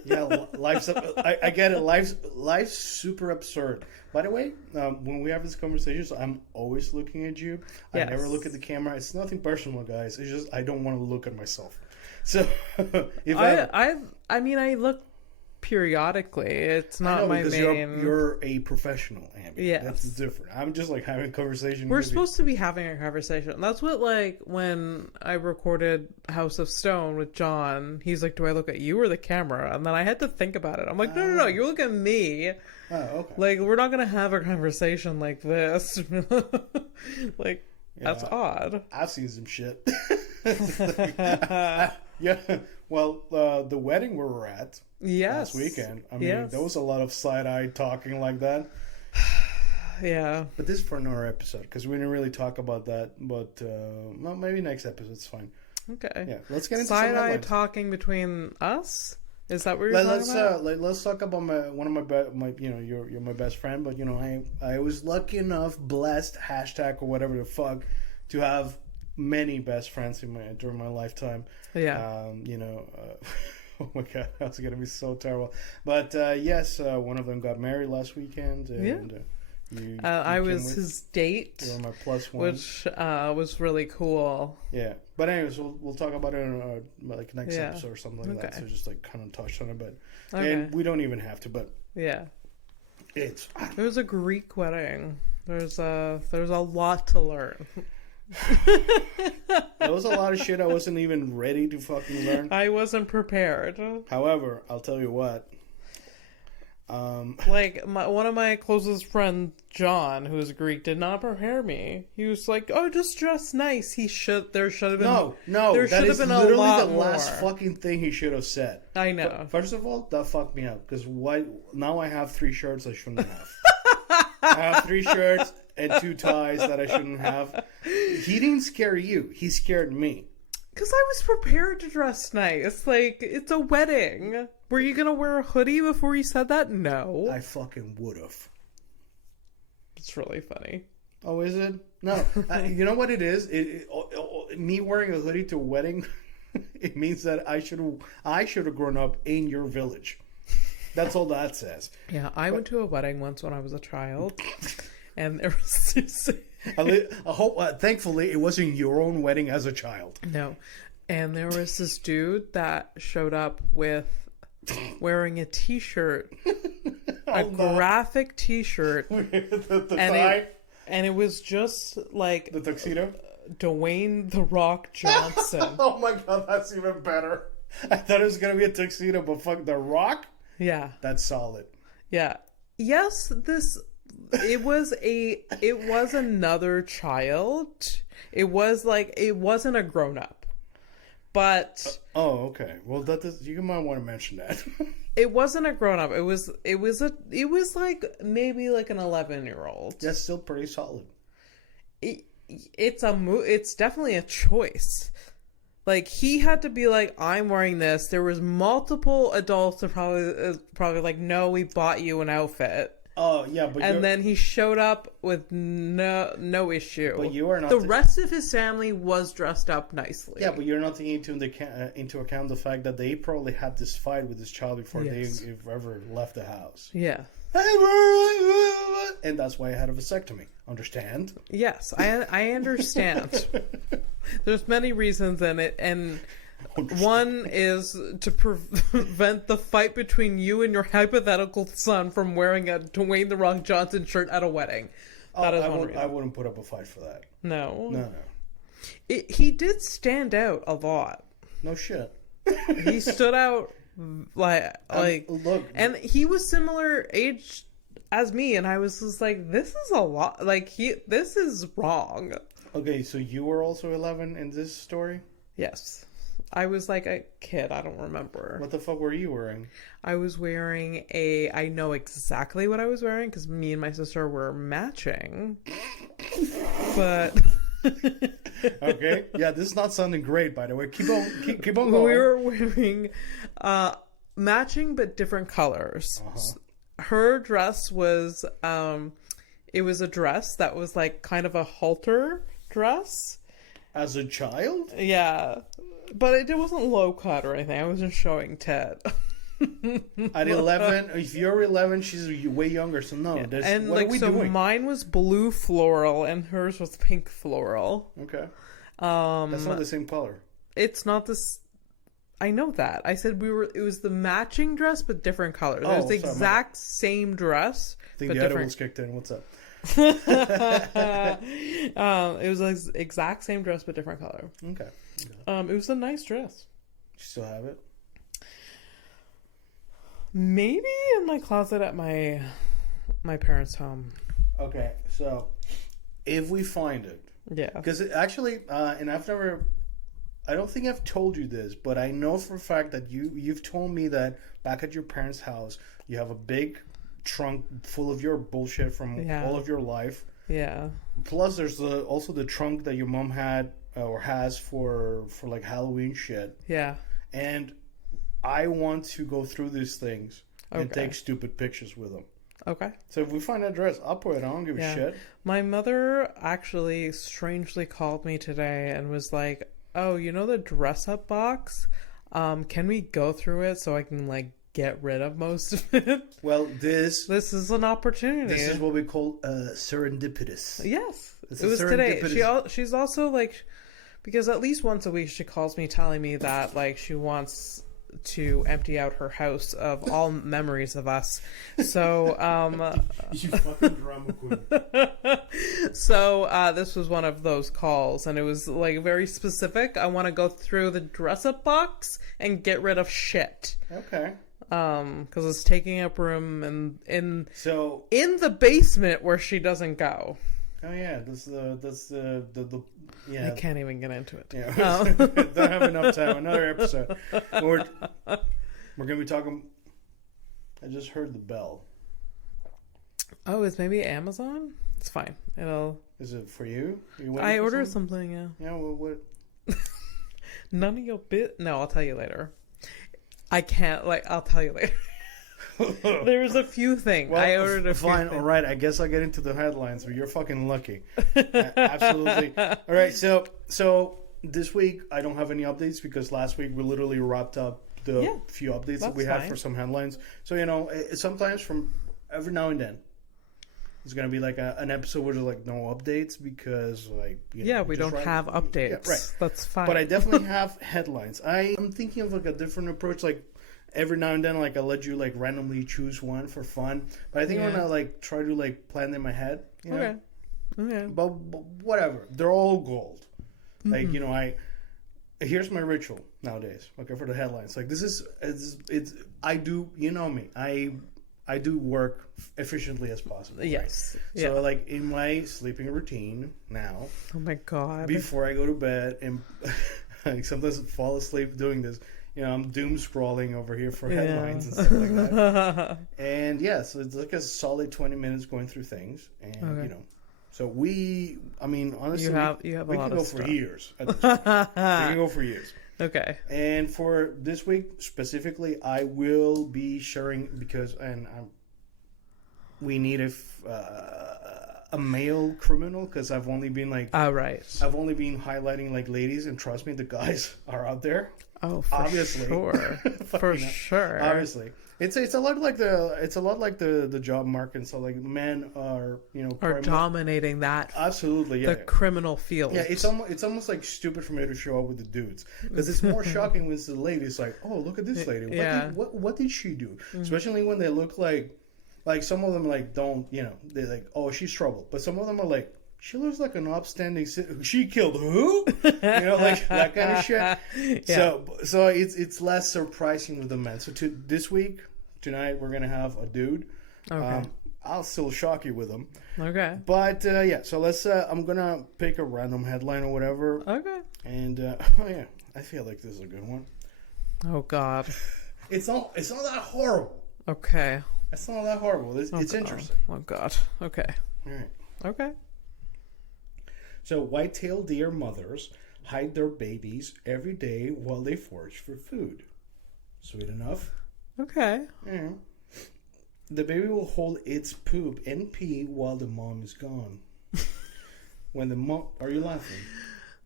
Yeah, life's I get it. Life's super absurd. By the way, when we have these conversations, I'm always looking at you. Yes. I never look at the camera. It's nothing personal, guys. It's just I don't want to look at myself. So if I mean, I look periodically. It's not my main. You're a professional, Abby. Yes. That's different. I'm just like having a conversation. We're supposed to be having a conversation. That's what, like, when I recorded House of Stone with John, he's like, do I look at you or the camera? And then I had to think about it. I'm like, no, you look at me. Oh, okay. Like, we're not going to have a conversation like this. Like, yeah, that's odd. I've seen some shit. Yeah. Well, the wedding we were at last weekend, I mean, there was a lot of side-eye talking like that. Yeah. But this is for another episode, because we didn't really talk about that. But well, maybe next episode's fine. Okay. Yeah. Let's get into side-eye talking between us. Is that what you're talking about? Let's talk about one of my you're my best friend, but I was lucky enough, blessed, hashtag or whatever the fuck, to have many best friends during my lifetime. Yeah. Oh my god, that's gonna be so terrible. But yes, one of them got married last weekend, and I was his date. You were my plus one, which was really cool. Yeah, but anyways, we'll talk about it in like next episode or something like that. So just like kind of touch on it, but and we don't even have to. But yeah, it was a Greek wedding. There's a lot to learn. There was a lot of shit I wasn't even ready to fucking learn. I wasn't prepared. However, I'll tell you what. Like one of my closest friends, John, who's Greek, did not prepare me. He was like, "Oh, just dress nice." There should have been no. There should have been a literally lot the more. last fucking thing he should have said. I know. First of all, that fucked me up because now I have 3 shirts I shouldn't have. I have 3 shirts and 2 ties that I shouldn't have. He didn't scare you. He scared me. Because I was prepared to dress nice. Like, it's a wedding. Were you going to wear a hoodie before you said that? No. I fucking would have. It's really funny. Oh, is it? No. You know what it is? Me wearing a hoodie to a wedding, it means that I should have grown up in your village. That's all that says. Yeah, I went to a wedding once when I was a child. And there was just... Thankfully, it wasn't your own wedding as a child. No. And there was this dude that showed up with wearing a t-shirt, graphic t-shirt, and it was just like the tuxedo, Dwayne "The Rock" Johnson. Oh my god, that's even better. I thought it was gonna be a tuxedo, but fuck, The Rock. Yeah, that's solid. Yeah. Yes, it was another child. It wasn't a grown up. But okay. Well, you might want to mention that. It wasn't a grown up. It was like maybe like an 11-year-old. That's still pretty solid. It's definitely a choice. Like, he had to be like, I'm wearing this. There was multiple adults that probably like, no, we bought you an outfit. Oh yeah, but then he showed up with no issue. But you are not. The rest of his family was dressed up nicely. Yeah, but you're not taking into account the fact that they probably had this fight with this child before they ever left the house. Yeah. And that's why I had a vasectomy. Understand? Yes, I understand. There's many reasons in it, and one is to prevent the fight between you and your hypothetical son from wearing a Dwayne "The Rock" Johnson shirt at a wedding. That is one reason. I wouldn't put up a fight for that. No. He did stand out a lot. No shit. He stood out like look, and he was similar age as me, and I was just like, this is a lot. Like, this is wrong. Okay, so you were also 11 in this story? Yes. I was like a kid. I don't remember. What the fuck were you wearing? I was wearing I know exactly what I was wearing because me and my sister were matching. But... Okay. Yeah, this is not sounding great, by the way. Keep on going. We were wearing matching but different colors. Uh-huh. Her dress was... it was a dress that was like kind of a halter dress. As a child? Yeah. But it wasn't low cut or anything. I wasn't showing Ted. At 11, if you're 11, she's way younger, so no. Yeah. And what are we doing? Mine was blue floral and hers was pink floral. Okay. That's not the same color. It's not this. I know that. I said it was the matching dress but different colors. It was the exact same dress. I think the edibles kicked in. What's up? It was the exact same dress but different color. Okay. It was a nice dress. You still have it? Maybe in my closet at my parents' home. Okay, so if we find it, yeah, because actually, and I don't think I've told you this, but I know for a fact that you've told me that back at your parents' house you have a big trunk full of your bullshit from all of your life. Yeah. Plus, there's also the trunk that your mom had or has for like Halloween shit. Yeah. And I want to go through these things and take stupid pictures with them. Okay. So if we find that dress, I'll put it on. I don't give a shit. My mother actually strangely called me today and was like, "Oh, you know the dress up box? Can we go through it so I can like get rid of most of it?" Well, this is an opportunity. This is what we call serendipitous. Yes, it was today. She's also like, because at least once a week she calls me telling me that like she wants to empty out her house of all memories of us. So, You fucking drama queen. so this was one of those calls, and it was like very specific. I want to go through the dress-up box and get rid of shit. Okay. Because it's taking up room in So in the basement where she doesn't go. oh yeah, that's the yeah. I can't even get into it. Yeah. Oh. Don't have enough time. Another episode. We're gonna be talking. I just heard the bell. Oh, it's maybe Amazon? It's fine. It'll. Is it for you? I ordered something, yeah. Yeah. Well, what? None of your bit. No, I'll tell you later. I can't. I'll tell you later. There's a few things. Well, I ordered a few fine. things. All right. I guess I'll get into the headlines, but you're fucking lucky. Absolutely. All right. So this week I don't have any updates because last week we literally wrapped up the few updates that we had for some headlines. So sometimes from every now and then it's gonna be like an episode where there's like no updates because we don't have updates. Yeah, right. That's fine. But I definitely have headlines. I'm thinking of like a different approach. Like every now and then, like I'll let you like randomly choose one for fun. But I think I'm gonna like try to like plan in my head. Okay. But whatever, they're all gold. Like here's my ritual nowadays. Okay, for the headlines. Like it's I do me. I do work efficiently as possible. Yes. Right? So like in my sleeping routine now. Oh my god. Before I go to bed and like sometimes I fall asleep doing this. I'm doom scrolling over here for headlines and stuff like that. And so it's like a solid 20 minutes going through things. And so honestly, you have we a can lot go of stuff. for years. At this point. We can go for years. Okay. And for this week specifically, I will be sharing we need a male criminal because I've only been I've only been highlighting like ladies, and trust me, the guys are out there. Oh, for obviously, sure, for sure. Obviously, it's a lot like the job market. And so like men are dominating that. Absolutely, yeah. The criminal field. Yeah, it's almost like stupid for me to show up with the dudes because it's more shocking when it's the ladies. Like, oh, look at this lady. What did she do? Especially when they look like some of them like don't they're like, oh, she's trouble, but some of them are like, she looks like an upstanding she killed who? Like that kind of shit. Yeah. So it's less surprising with the men. So tonight we're gonna have a dude. Okay. I'll still shock you with him. Okay. But so let's I'm gonna pick a random headline or whatever. Okay. And I feel like this is a good one. Oh god. It's not that horrible. Okay. It's not that horrible. It's interesting. Oh god. Okay. All right. Okay. So white-tailed deer mothers hide their babies every day while they forage for food. Sweet enough. Okay. Yeah. The baby will hold its poop and pee while the mom is gone. When the mom, are you laughing?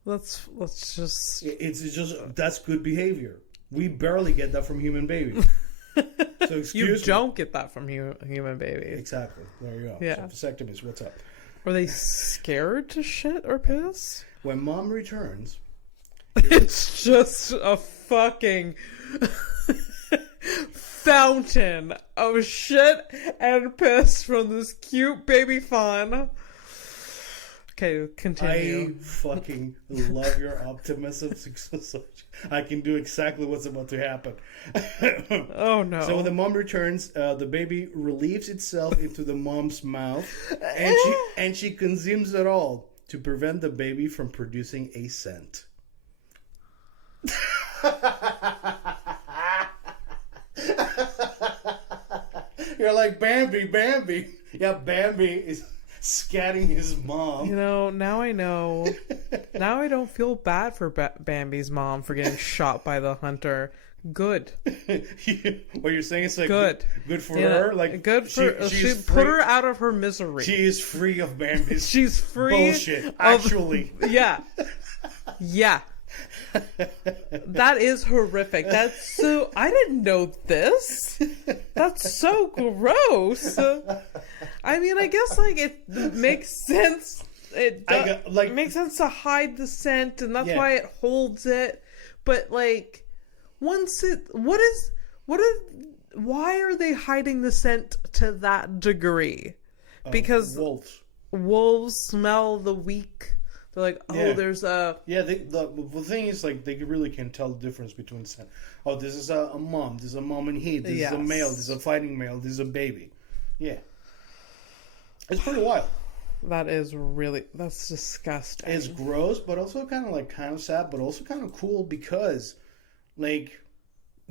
Let's just. It's just that's good behavior. We barely get that from human babies. So you don't get that from human babies. Exactly. There you go. Yeah. So vasectomies. What's up? Were they scared to shit or piss? When mom returns, it's just a fucking fountain of shit and piss from this cute baby fawn. Okay, continue. I fucking love your optimism. I can do exactly what's about to happen. Oh no. So when the mom returns, the baby relieves itself into the mom's mouth and she consumes it all to prevent the baby from producing a scent. You're like, Bambi. Yeah, Bambi is scatting his mom. Now I know. Now I don't feel bad for Bambi's mom for getting shot by the hunter. Good. What you're saying is like good for her. Like good for she put her out of her misery. She is free of Bambi's. She's free. Bullshit. Actually. Yeah. That is horrific. That's so. I didn't know this. That's so gross. I mean, I guess it makes sense. It makes sense to hide the scent, and that's why it holds it. But why are they hiding the scent to that degree? Because wolves smell the weak. They're like, there's a... Yeah, the thing is, like, they really can tell the difference between scent. Oh, this is a mom. This is a mom and he. This is a male. This is a fighting male. This is a baby. Yeah. It's pretty wild. That's disgusting. It's gross, but also kind of sad, but also kind of cool because, like,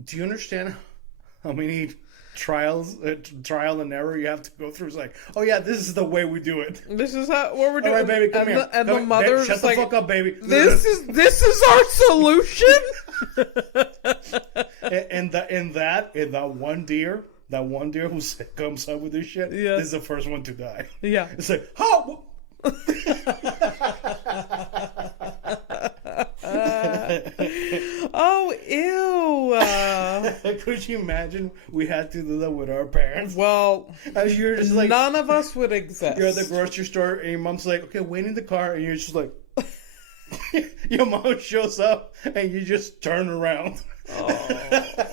do you understand how many trial and error you have to go through? It's like, oh yeah, this is the way we do it. This is what we're doing. All right, baby, come here. And the mother's shut the fuck up, baby. This is our solution. and that one deer who comes up with this shit, this is the first one to die. Yeah, it's like, how? Oh, ew. Could you imagine we had to do that with our parents? Well, as you're just like, none of us would exist. You're at the grocery store and your mom's like, okay, wait in the car, and you're just like, your mom shows up and you just turn around. Oh.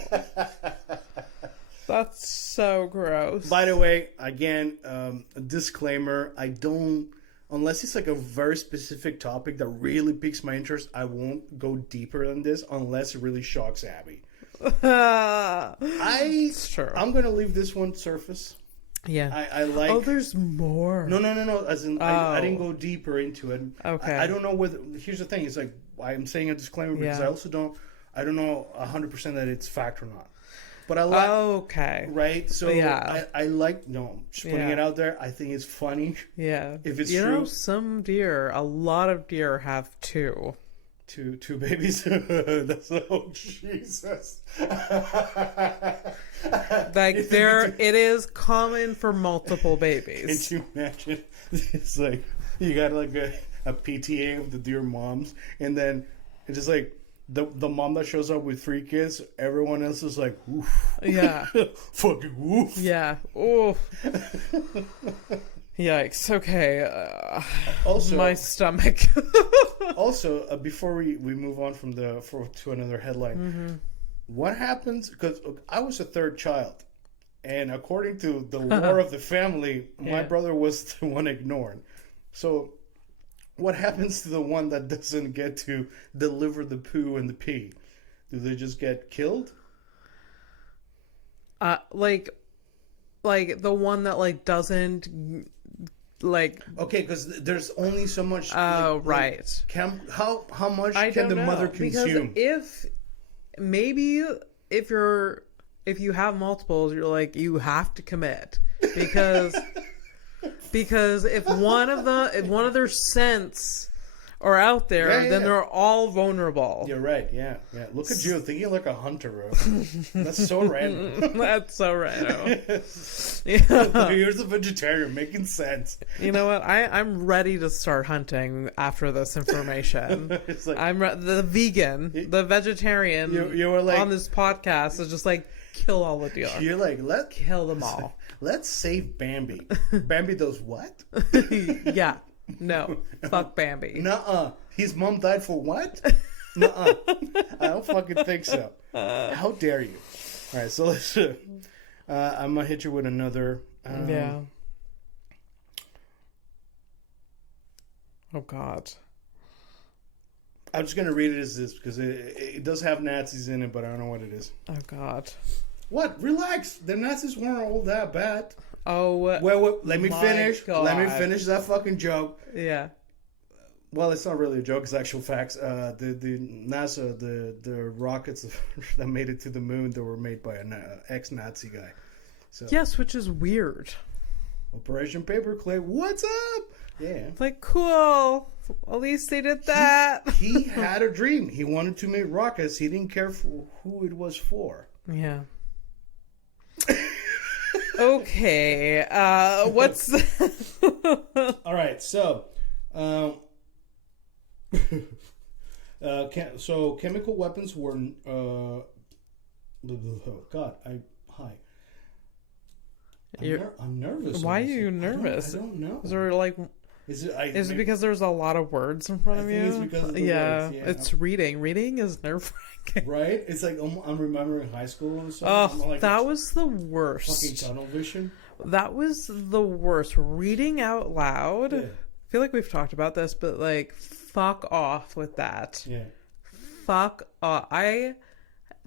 That's so gross. By the way, again, a disclaimer, unless it's like a very specific topic that really piques my interest, I won't go deeper than this unless it really shocks Abby. It's true. I'm going to leave this one surface. Yeah. I like... Oh, there's more. No. As in, I didn't go deeper into it. Okay. I don't know whether... Here's the thing. It's like, I'm saying a disclaimer because I also I don't know 100% that it's fact or not. But I like... Okay. Right? So, I like... just putting it out there. I think it's funny. Yeah. If it's true. You know, a lot of deer have two. Two babies? That's... Oh, Jesus. It is common for multiple babies. Can you imagine? It's like, you got like a PTA of the deer moms, and then it's just like, the mom that shows up with 3 kids, everyone else is like, oof. Yeah. Fucking oof. Yeah. Oof. Yikes. Okay. Also, my stomach. Also, before we move on to another headline, what happens, because I was a third child, and according to the lore of the family, my brother was the one ignored. So what happens to the one that doesn't get to deliver the poo and the pee? Do they just get killed? Like the one that like doesn't like. Okay, because there's only so much. Oh, right. How much can the mother consume? Because if you have multiples, you're like, you have to commit because if one of their scents are out there, then they're all vulnerable. You're right. Yeah. Look at you thinking like a hunter, bro. That's so random. That's so random. Here's a vegetarian making sense. You know what? I'm ready to start hunting after this information. It's like, the vegan, the vegetarian you were like, on this podcast is just like, kill all the deer. You're like, let's kill them all. Let's save Bambi. Bambi does what? Yeah. No. Fuck Bambi. Nuh-uh. His mom died for what? Nuh-uh. I don't fucking think so. How dare you? All right, so let's... I'm going to hit you with another... yeah. Oh, God. I'm just going to read it as this because it does have Nazis in it, but I don't know what it is. Oh, God. What? Relax. The Nazis weren't all that bad. Oh, well, let me finish. God. Let me finish that fucking joke. Yeah. Well, it's not really a joke. It's actual facts. The NASA, the rockets that made it to the moon, they were made by an ex-Nazi guy. So, yes, which is weird. Operation Paperclip. What's up? Yeah. It's like, cool. At least they did that. He had a dream. He wanted to make rockets. He didn't care for who it was for. Yeah. Okay. What's... All right. So... so chemical weapons were God, I'm nervous. Why are you nervous? I don't know. Is there like Is it because there's a lot of words in front of you? It's because of the yeah, words. Yeah, it's reading. Reading is nerve-wracking. Right? It's like I'm remembering high school and stuff. Oh, like, that was the worst. Fucking tunnel vision. That was the worst. Reading out loud. Yeah. I feel like we've talked about this, but like, fuck off with that. Yeah. Fuck off. I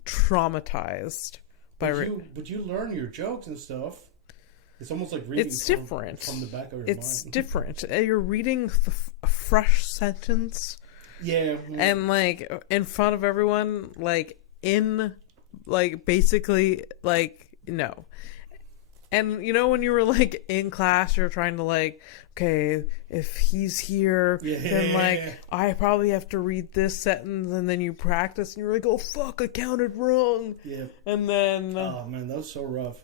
traumatized by but you learn your jokes and stuff. It's almost like reading different from the back of your It's mind. different. You're reading a fresh sentence. Yeah. And like in front of everyone, like in like basically like no. And you know when you were like in class, you're trying to like, okay, if he's here, then like I probably have to read this sentence, and then you practice, and you're like, oh fuck, I counted wrong. Yeah. And then oh man, that was so rough.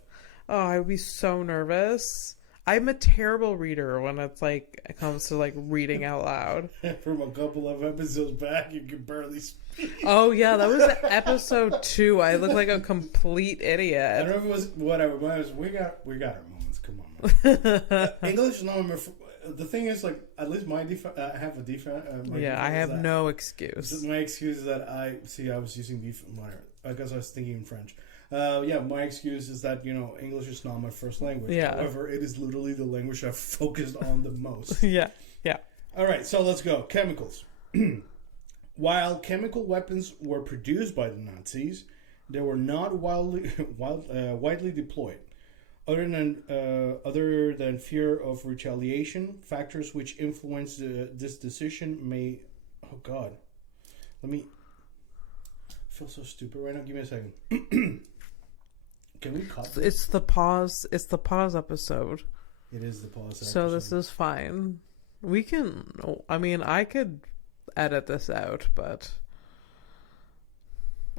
Oh, I would be so nervous. I'm a terrible reader when it comes to like reading out loud. From a couple of episodes back, you could barely speak. Oh yeah, that was episode 2. I look like a complete idiot. I don't know if it was whatever, but it was, we got our moments. Come on, man. English is not the thing is like at least I have a defense. I have no excuse. My excuse is that I was using because I was thinking in French. My excuse is that, English is not my first language. Yeah. However, it is literally the language I've focused on the most. Yeah. All right, so let's go. Chemicals. While chemical weapons were produced by the Nazis, they were not widely deployed. Other than fear of retaliation, factors which influence this decision may... Oh, God. I feel so stupid right now. Give me a second. Can we cut this? It's the pause episode. It is the pause episode. So this is fine. We can... I mean, I could edit this out, but...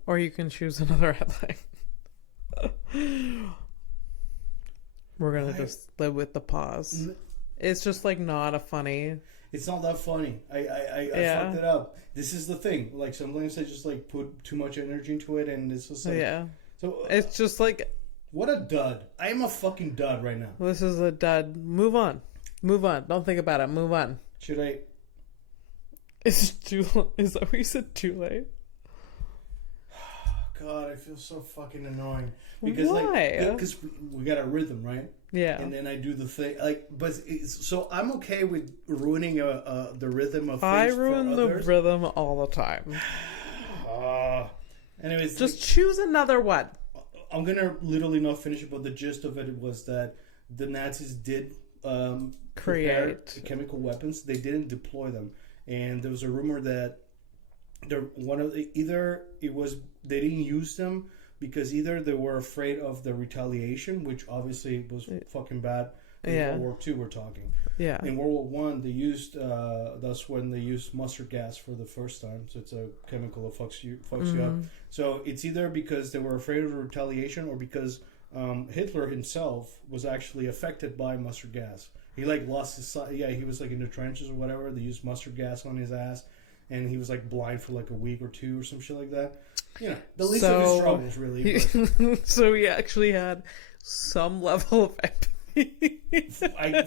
Or you can choose another headline. We're going to just live with the pause. It's just like not a funny... It's not that funny. I fucked it up. This is the thing. Like sometimes I just like put too much energy into it, and it's just like So it's just like what a dud. I am a fucking dud right now. This is a dud. Move on. Don't think about it. Move on. Should I? Is that what you said? Too late. God, I feel so fucking annoying because because we got a rhythm, right? Yeah. And then I do the thing so I'm okay with ruining the rhythm of things. I ruin the rhythm all the time. Anyways, just choose another one. I'm gonna literally not finish it, but the gist of it was that the Nazis did create chemical weapons. They didn't deploy them, and there was a rumor that they didn't use them because either they were afraid of the retaliation, which obviously was fucking bad. In World War II, we're talking. Yeah. In World War I, they used that's when they used mustard gas for the first time. So it's a chemical that fucks you up. So it's either because they were afraid of the retaliation or because Hitler himself was actually affected by mustard gas. He lost his sight. Yeah, he was in the trenches or whatever. They used mustard gas on his ass, and he was blind for a week or two or some shit like that. The least of his struggles, really. So he actually had some level of empathy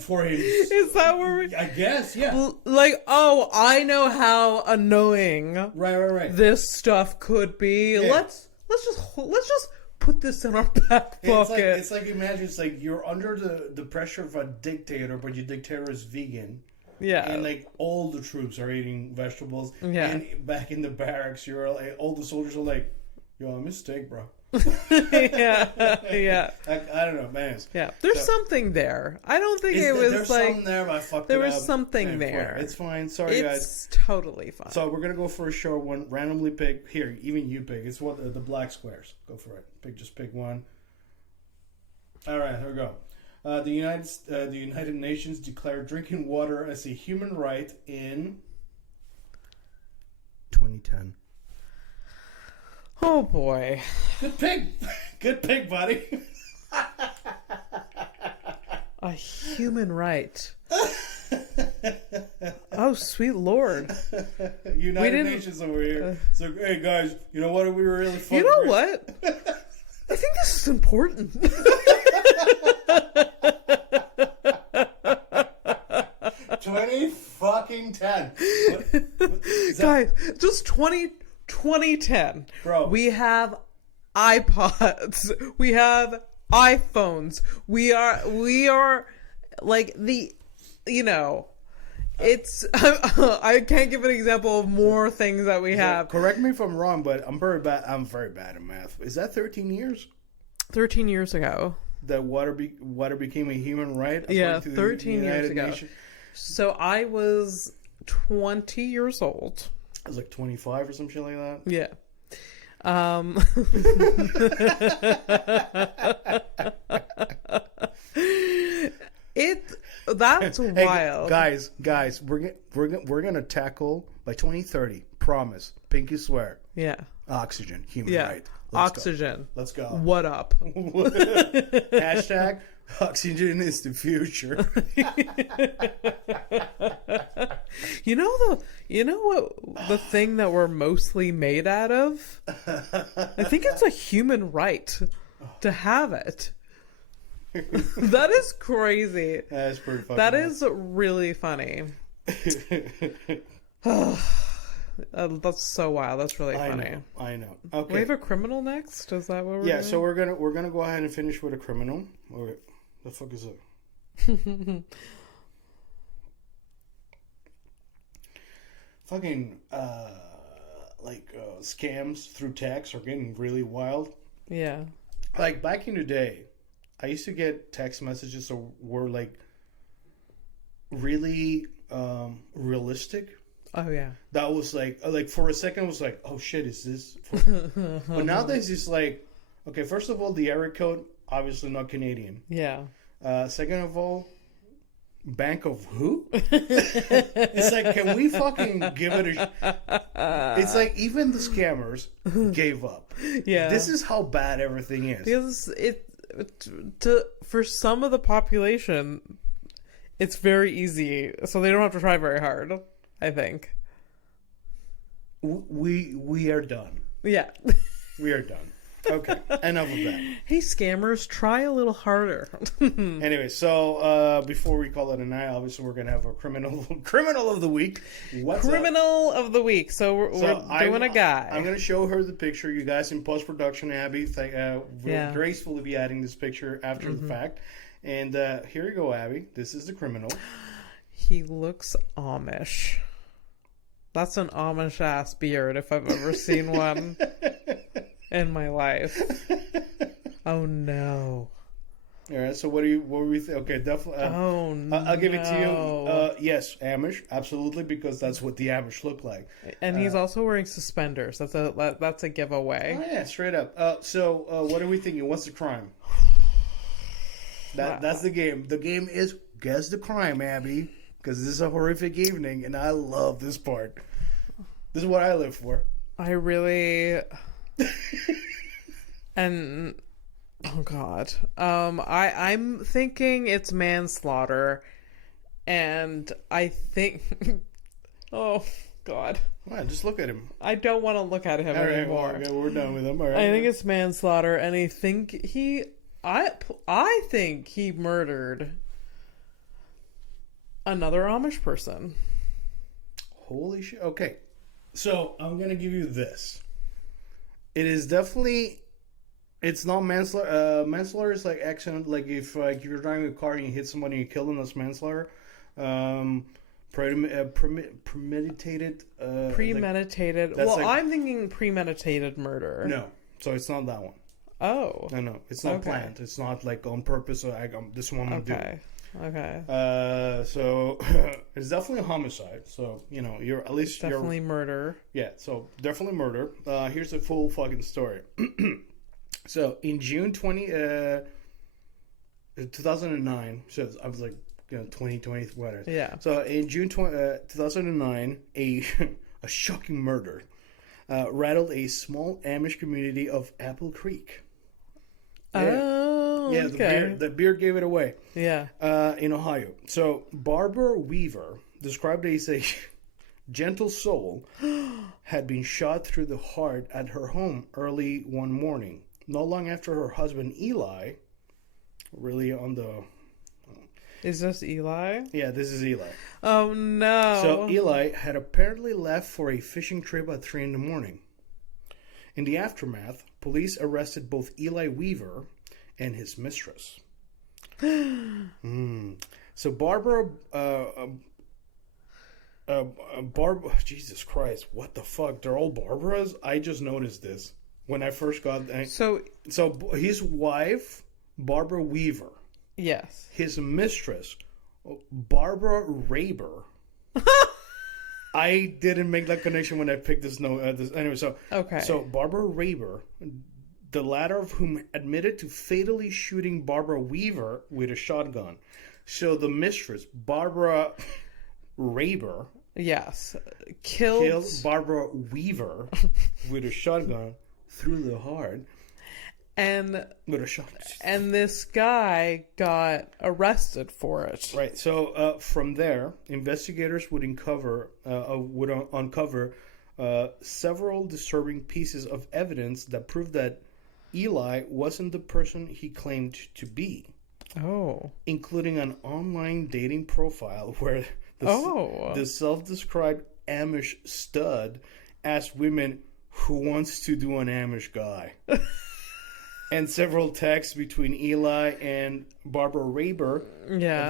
for him. Is that where I guess, yeah. I know how annoying right this stuff could be. Yeah. Let's just put this in our back pocket. It's like imagine you're under the pressure of a dictator, but your dictator is vegan. Yeah. And all the troops are eating vegetables. Yeah. And back in the barracks, you're all the soldiers are like, yo, I miss steak, bro. Yeah. I don't know, man. Yeah. There's something there. I don't think it was there's something there, but I fucked it up. There was something there. It's fine. Sorry, guys. It's totally fine. So we're gonna go for a short one. Randomly pick. Here, even you pick. It's what the black squares. Go for it. Just pick one. All right, here we go. The United Nations declared drinking water as a human right in 2010. Oh boy! Good pick, buddy. A human right. Oh, sweet Lord! United Nations over here. So, hey guys, you know what? We were really fun. You know what? I think this is important. 20 fucking 10. What is that? Guys, just 2010. Bro. We have iPods. We have iPhones. We are like it's I can't give an example of more things that we have. Correct me if I'm wrong, but I'm very bad at math. Is that 13 years? 13 years ago. That water became a human right? Yeah, according to 13 the years United ago. Nations? So I was 20 years old. I was like 25 or some shit like that. Yeah. That's Hey, wild. guys, we're gonna tackle by 2030. Promise, pinky swear. Yeah. Oxygen, human Yeah. right. Let's Oxygen. Go. Let's go. What up? Hashtag oxygen is the future. You know what the thing that we're mostly made out of? I think it's a human right to have it. That is crazy. That's pretty funny. That is really funny. That's so wild. That's really funny. I know. Okay. We have a criminal next? Is that what we're doing? So we're gonna go ahead and finish with a criminal. Okay. The fuck is it? Fucking scams through text are getting really wild. Yeah. Like back in the day, I used to get text messages that were like really realistic. Oh yeah. That was like for a second I was like, oh shit, is this? But nowadays it's like, okay, first of all, the area code obviously not Canadian. Yeah. Second of all, Bank of who? It's like, can we fucking give it a? It's like even the scammers gave up. Yeah. This is how bad everything is. Because for some of the population, it's very easy, so they don't have to try very hard. I think. We are done. Yeah. We are done. Okay, enough of that. Hey, scammers, try a little harder. Anyway, so before we call it a night, obviously we're gonna have a criminal of the week. What's Criminal of the week. So we're doing a guy. I'm gonna show her the picture. You guys in post production, Abby, will gracefully be adding this picture after the fact. And here you go, Abby. This is the criminal. He looks Amish. That's an Amish ass beard if I've ever seen one in my life. Oh no. All right. So what were we? Okay, definitely. Oh no. I'll give it to you. Yes, Amish, absolutely, because that's what the Amish look like. And he's also wearing suspenders. That's a giveaway. Oh yeah, straight up. So what are we thinking? What's the crime? That's the game. The game is guess the crime, Abby. Because this is a horrific evening, and I love this part. This is what I live for. I really... And... Oh, God. I'm thinking it's manslaughter. And I think... Oh, God. Well, just look at him. I don't want to look at him anymore. Well, okay, we're done with him. All right. I think it's manslaughter, and I think I think he murdered... another Amish person. Holy shit. Okay. So, I'm going to give you this. It is definitely... It's not manslaughter. Manslaughter is like accident. Like if you're driving a car and you hit somebody and you kill them, that's manslaughter. Premeditated. Premeditated. I'm thinking premeditated murder. No. So, it's not that one. Oh. No. It's not planned. It's not like on purpose. So this one I'm doing. Okay. So it's definitely a homicide. So you're at least definitely murder. Yeah. So definitely murder. Here's the full fucking story. So in June 2009. So I was like 2020 whatever. Yeah. So in June 2009, a shocking murder rattled a small Amish community of Apple Creek. Yeah. Oh, yeah, okay. The beer gave it away. Yeah. In Ohio. So, Barbara Weaver, described as a gentle soul, had been shot through the heart at her home early one morning. Not long after her husband, Eli, really on the... Is this Eli? Yeah, this is Eli. Oh, no. So Eli had apparently left for a fishing trip at 3 in the morning. In the aftermath, police arrested both Eli Weaver and his mistress. So Barbara... Jesus Christ, what the fuck? They're all Barbaras? I just noticed this when I first got... So his wife, Barbara Weaver. Yes. His mistress, Barbara Raber. I didn't make that connection when I picked this note. Anyway, so Barbara Raber, the latter of whom admitted to fatally shooting Barbara Weaver with a shotgun. So the mistress, Barbara Raber, yes, killed Barbara Weaver with a shotgun through the heart. And with a shotgun. And this guy got arrested for it. Right. So from there, investigators would uncover several disturbing pieces of evidence that proved that Eli wasn't the person he claimed to be. Oh. Including an online dating profile where the self-described Amish stud asked women who wants to do an Amish guy. And several texts between Eli and Barbara Raber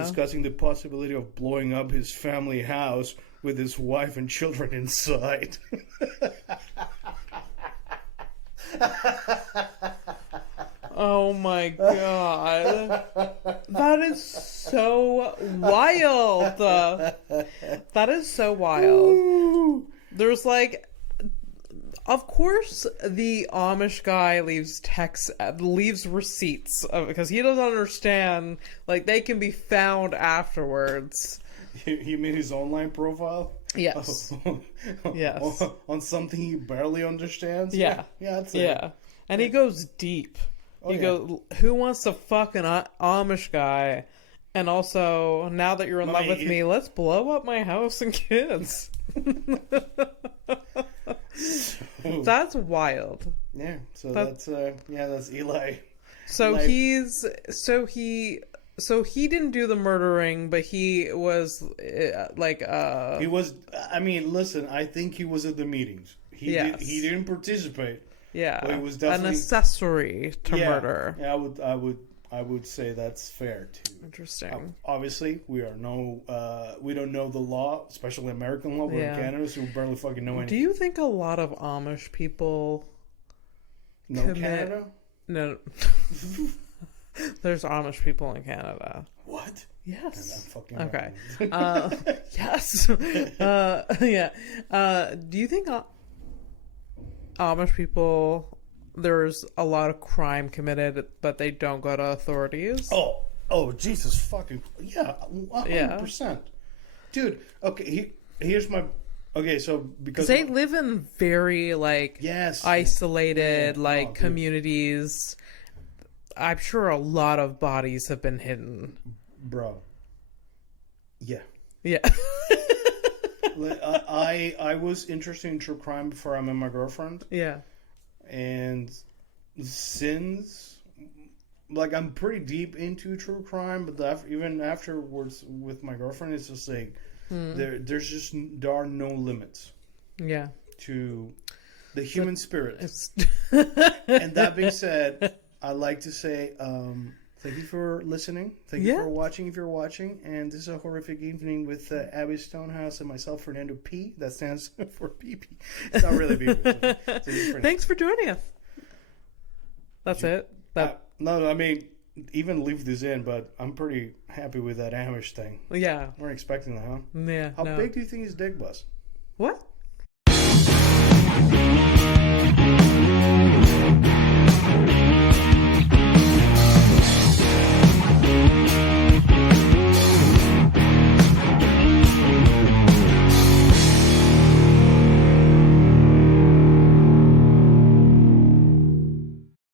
discussing the possibility of blowing up his family house with his wife and children inside. Oh my god. That is so wild. That is so wild. There's like... Of course, the Amish guy leaves receipts because he doesn't understand. Like, they can be found afterwards. You mean his online profile? Yes. Yes. On something he barely understands? Yeah. Yeah, that's it. Yeah. And he goes deep. He goes, who wants to fuck an Amish guy? And also, now that you're in love with me, let's blow up my house and kids. That's wild. Yeah, so that's Eli. So he didn't do the murdering, but he was he was. I mean, listen, I think he was at the meetings. He didn't participate. Yeah, but he was definitely an accessory to murder. Yeah, I would say that's fair too. Interesting. Obviously, we don't know the law, especially American law. We're in Canada, so we barely fucking know anything. Do you think a lot of Amish people Canada? No. There's Amish people in Canada. What? Yes. Okay. Yes. Yeah. Do you think Amish people... There's a lot of crime committed, but they don't go to authorities? Oh, Jesus fucking... Yeah, 100%. Dude, okay, here's my... Okay, so because... They live in very, isolated, communities. I'm sure a lot of bodies have been hidden. Bro. Yeah. Yeah. I was interested in true crime before I met my girlfriend. Yeah. And since, I'm pretty deep into true crime, but even afterwards with my girlfriend, it's just like there are no limits. Yeah. To the human spirit. And that being said, I'd like to say thank you for listening. Thank you for watching if you're watching. And this is a horrific evening with Abby Stonehouse and myself, Fernando P. That stands for PP. It's not really PP. Thanks for joining us. That's it. No, I mean, even leave this in, but I'm pretty happy with that Amish thing. Yeah. Weren't expecting that, huh? Yeah. How big do you think his dick was? What?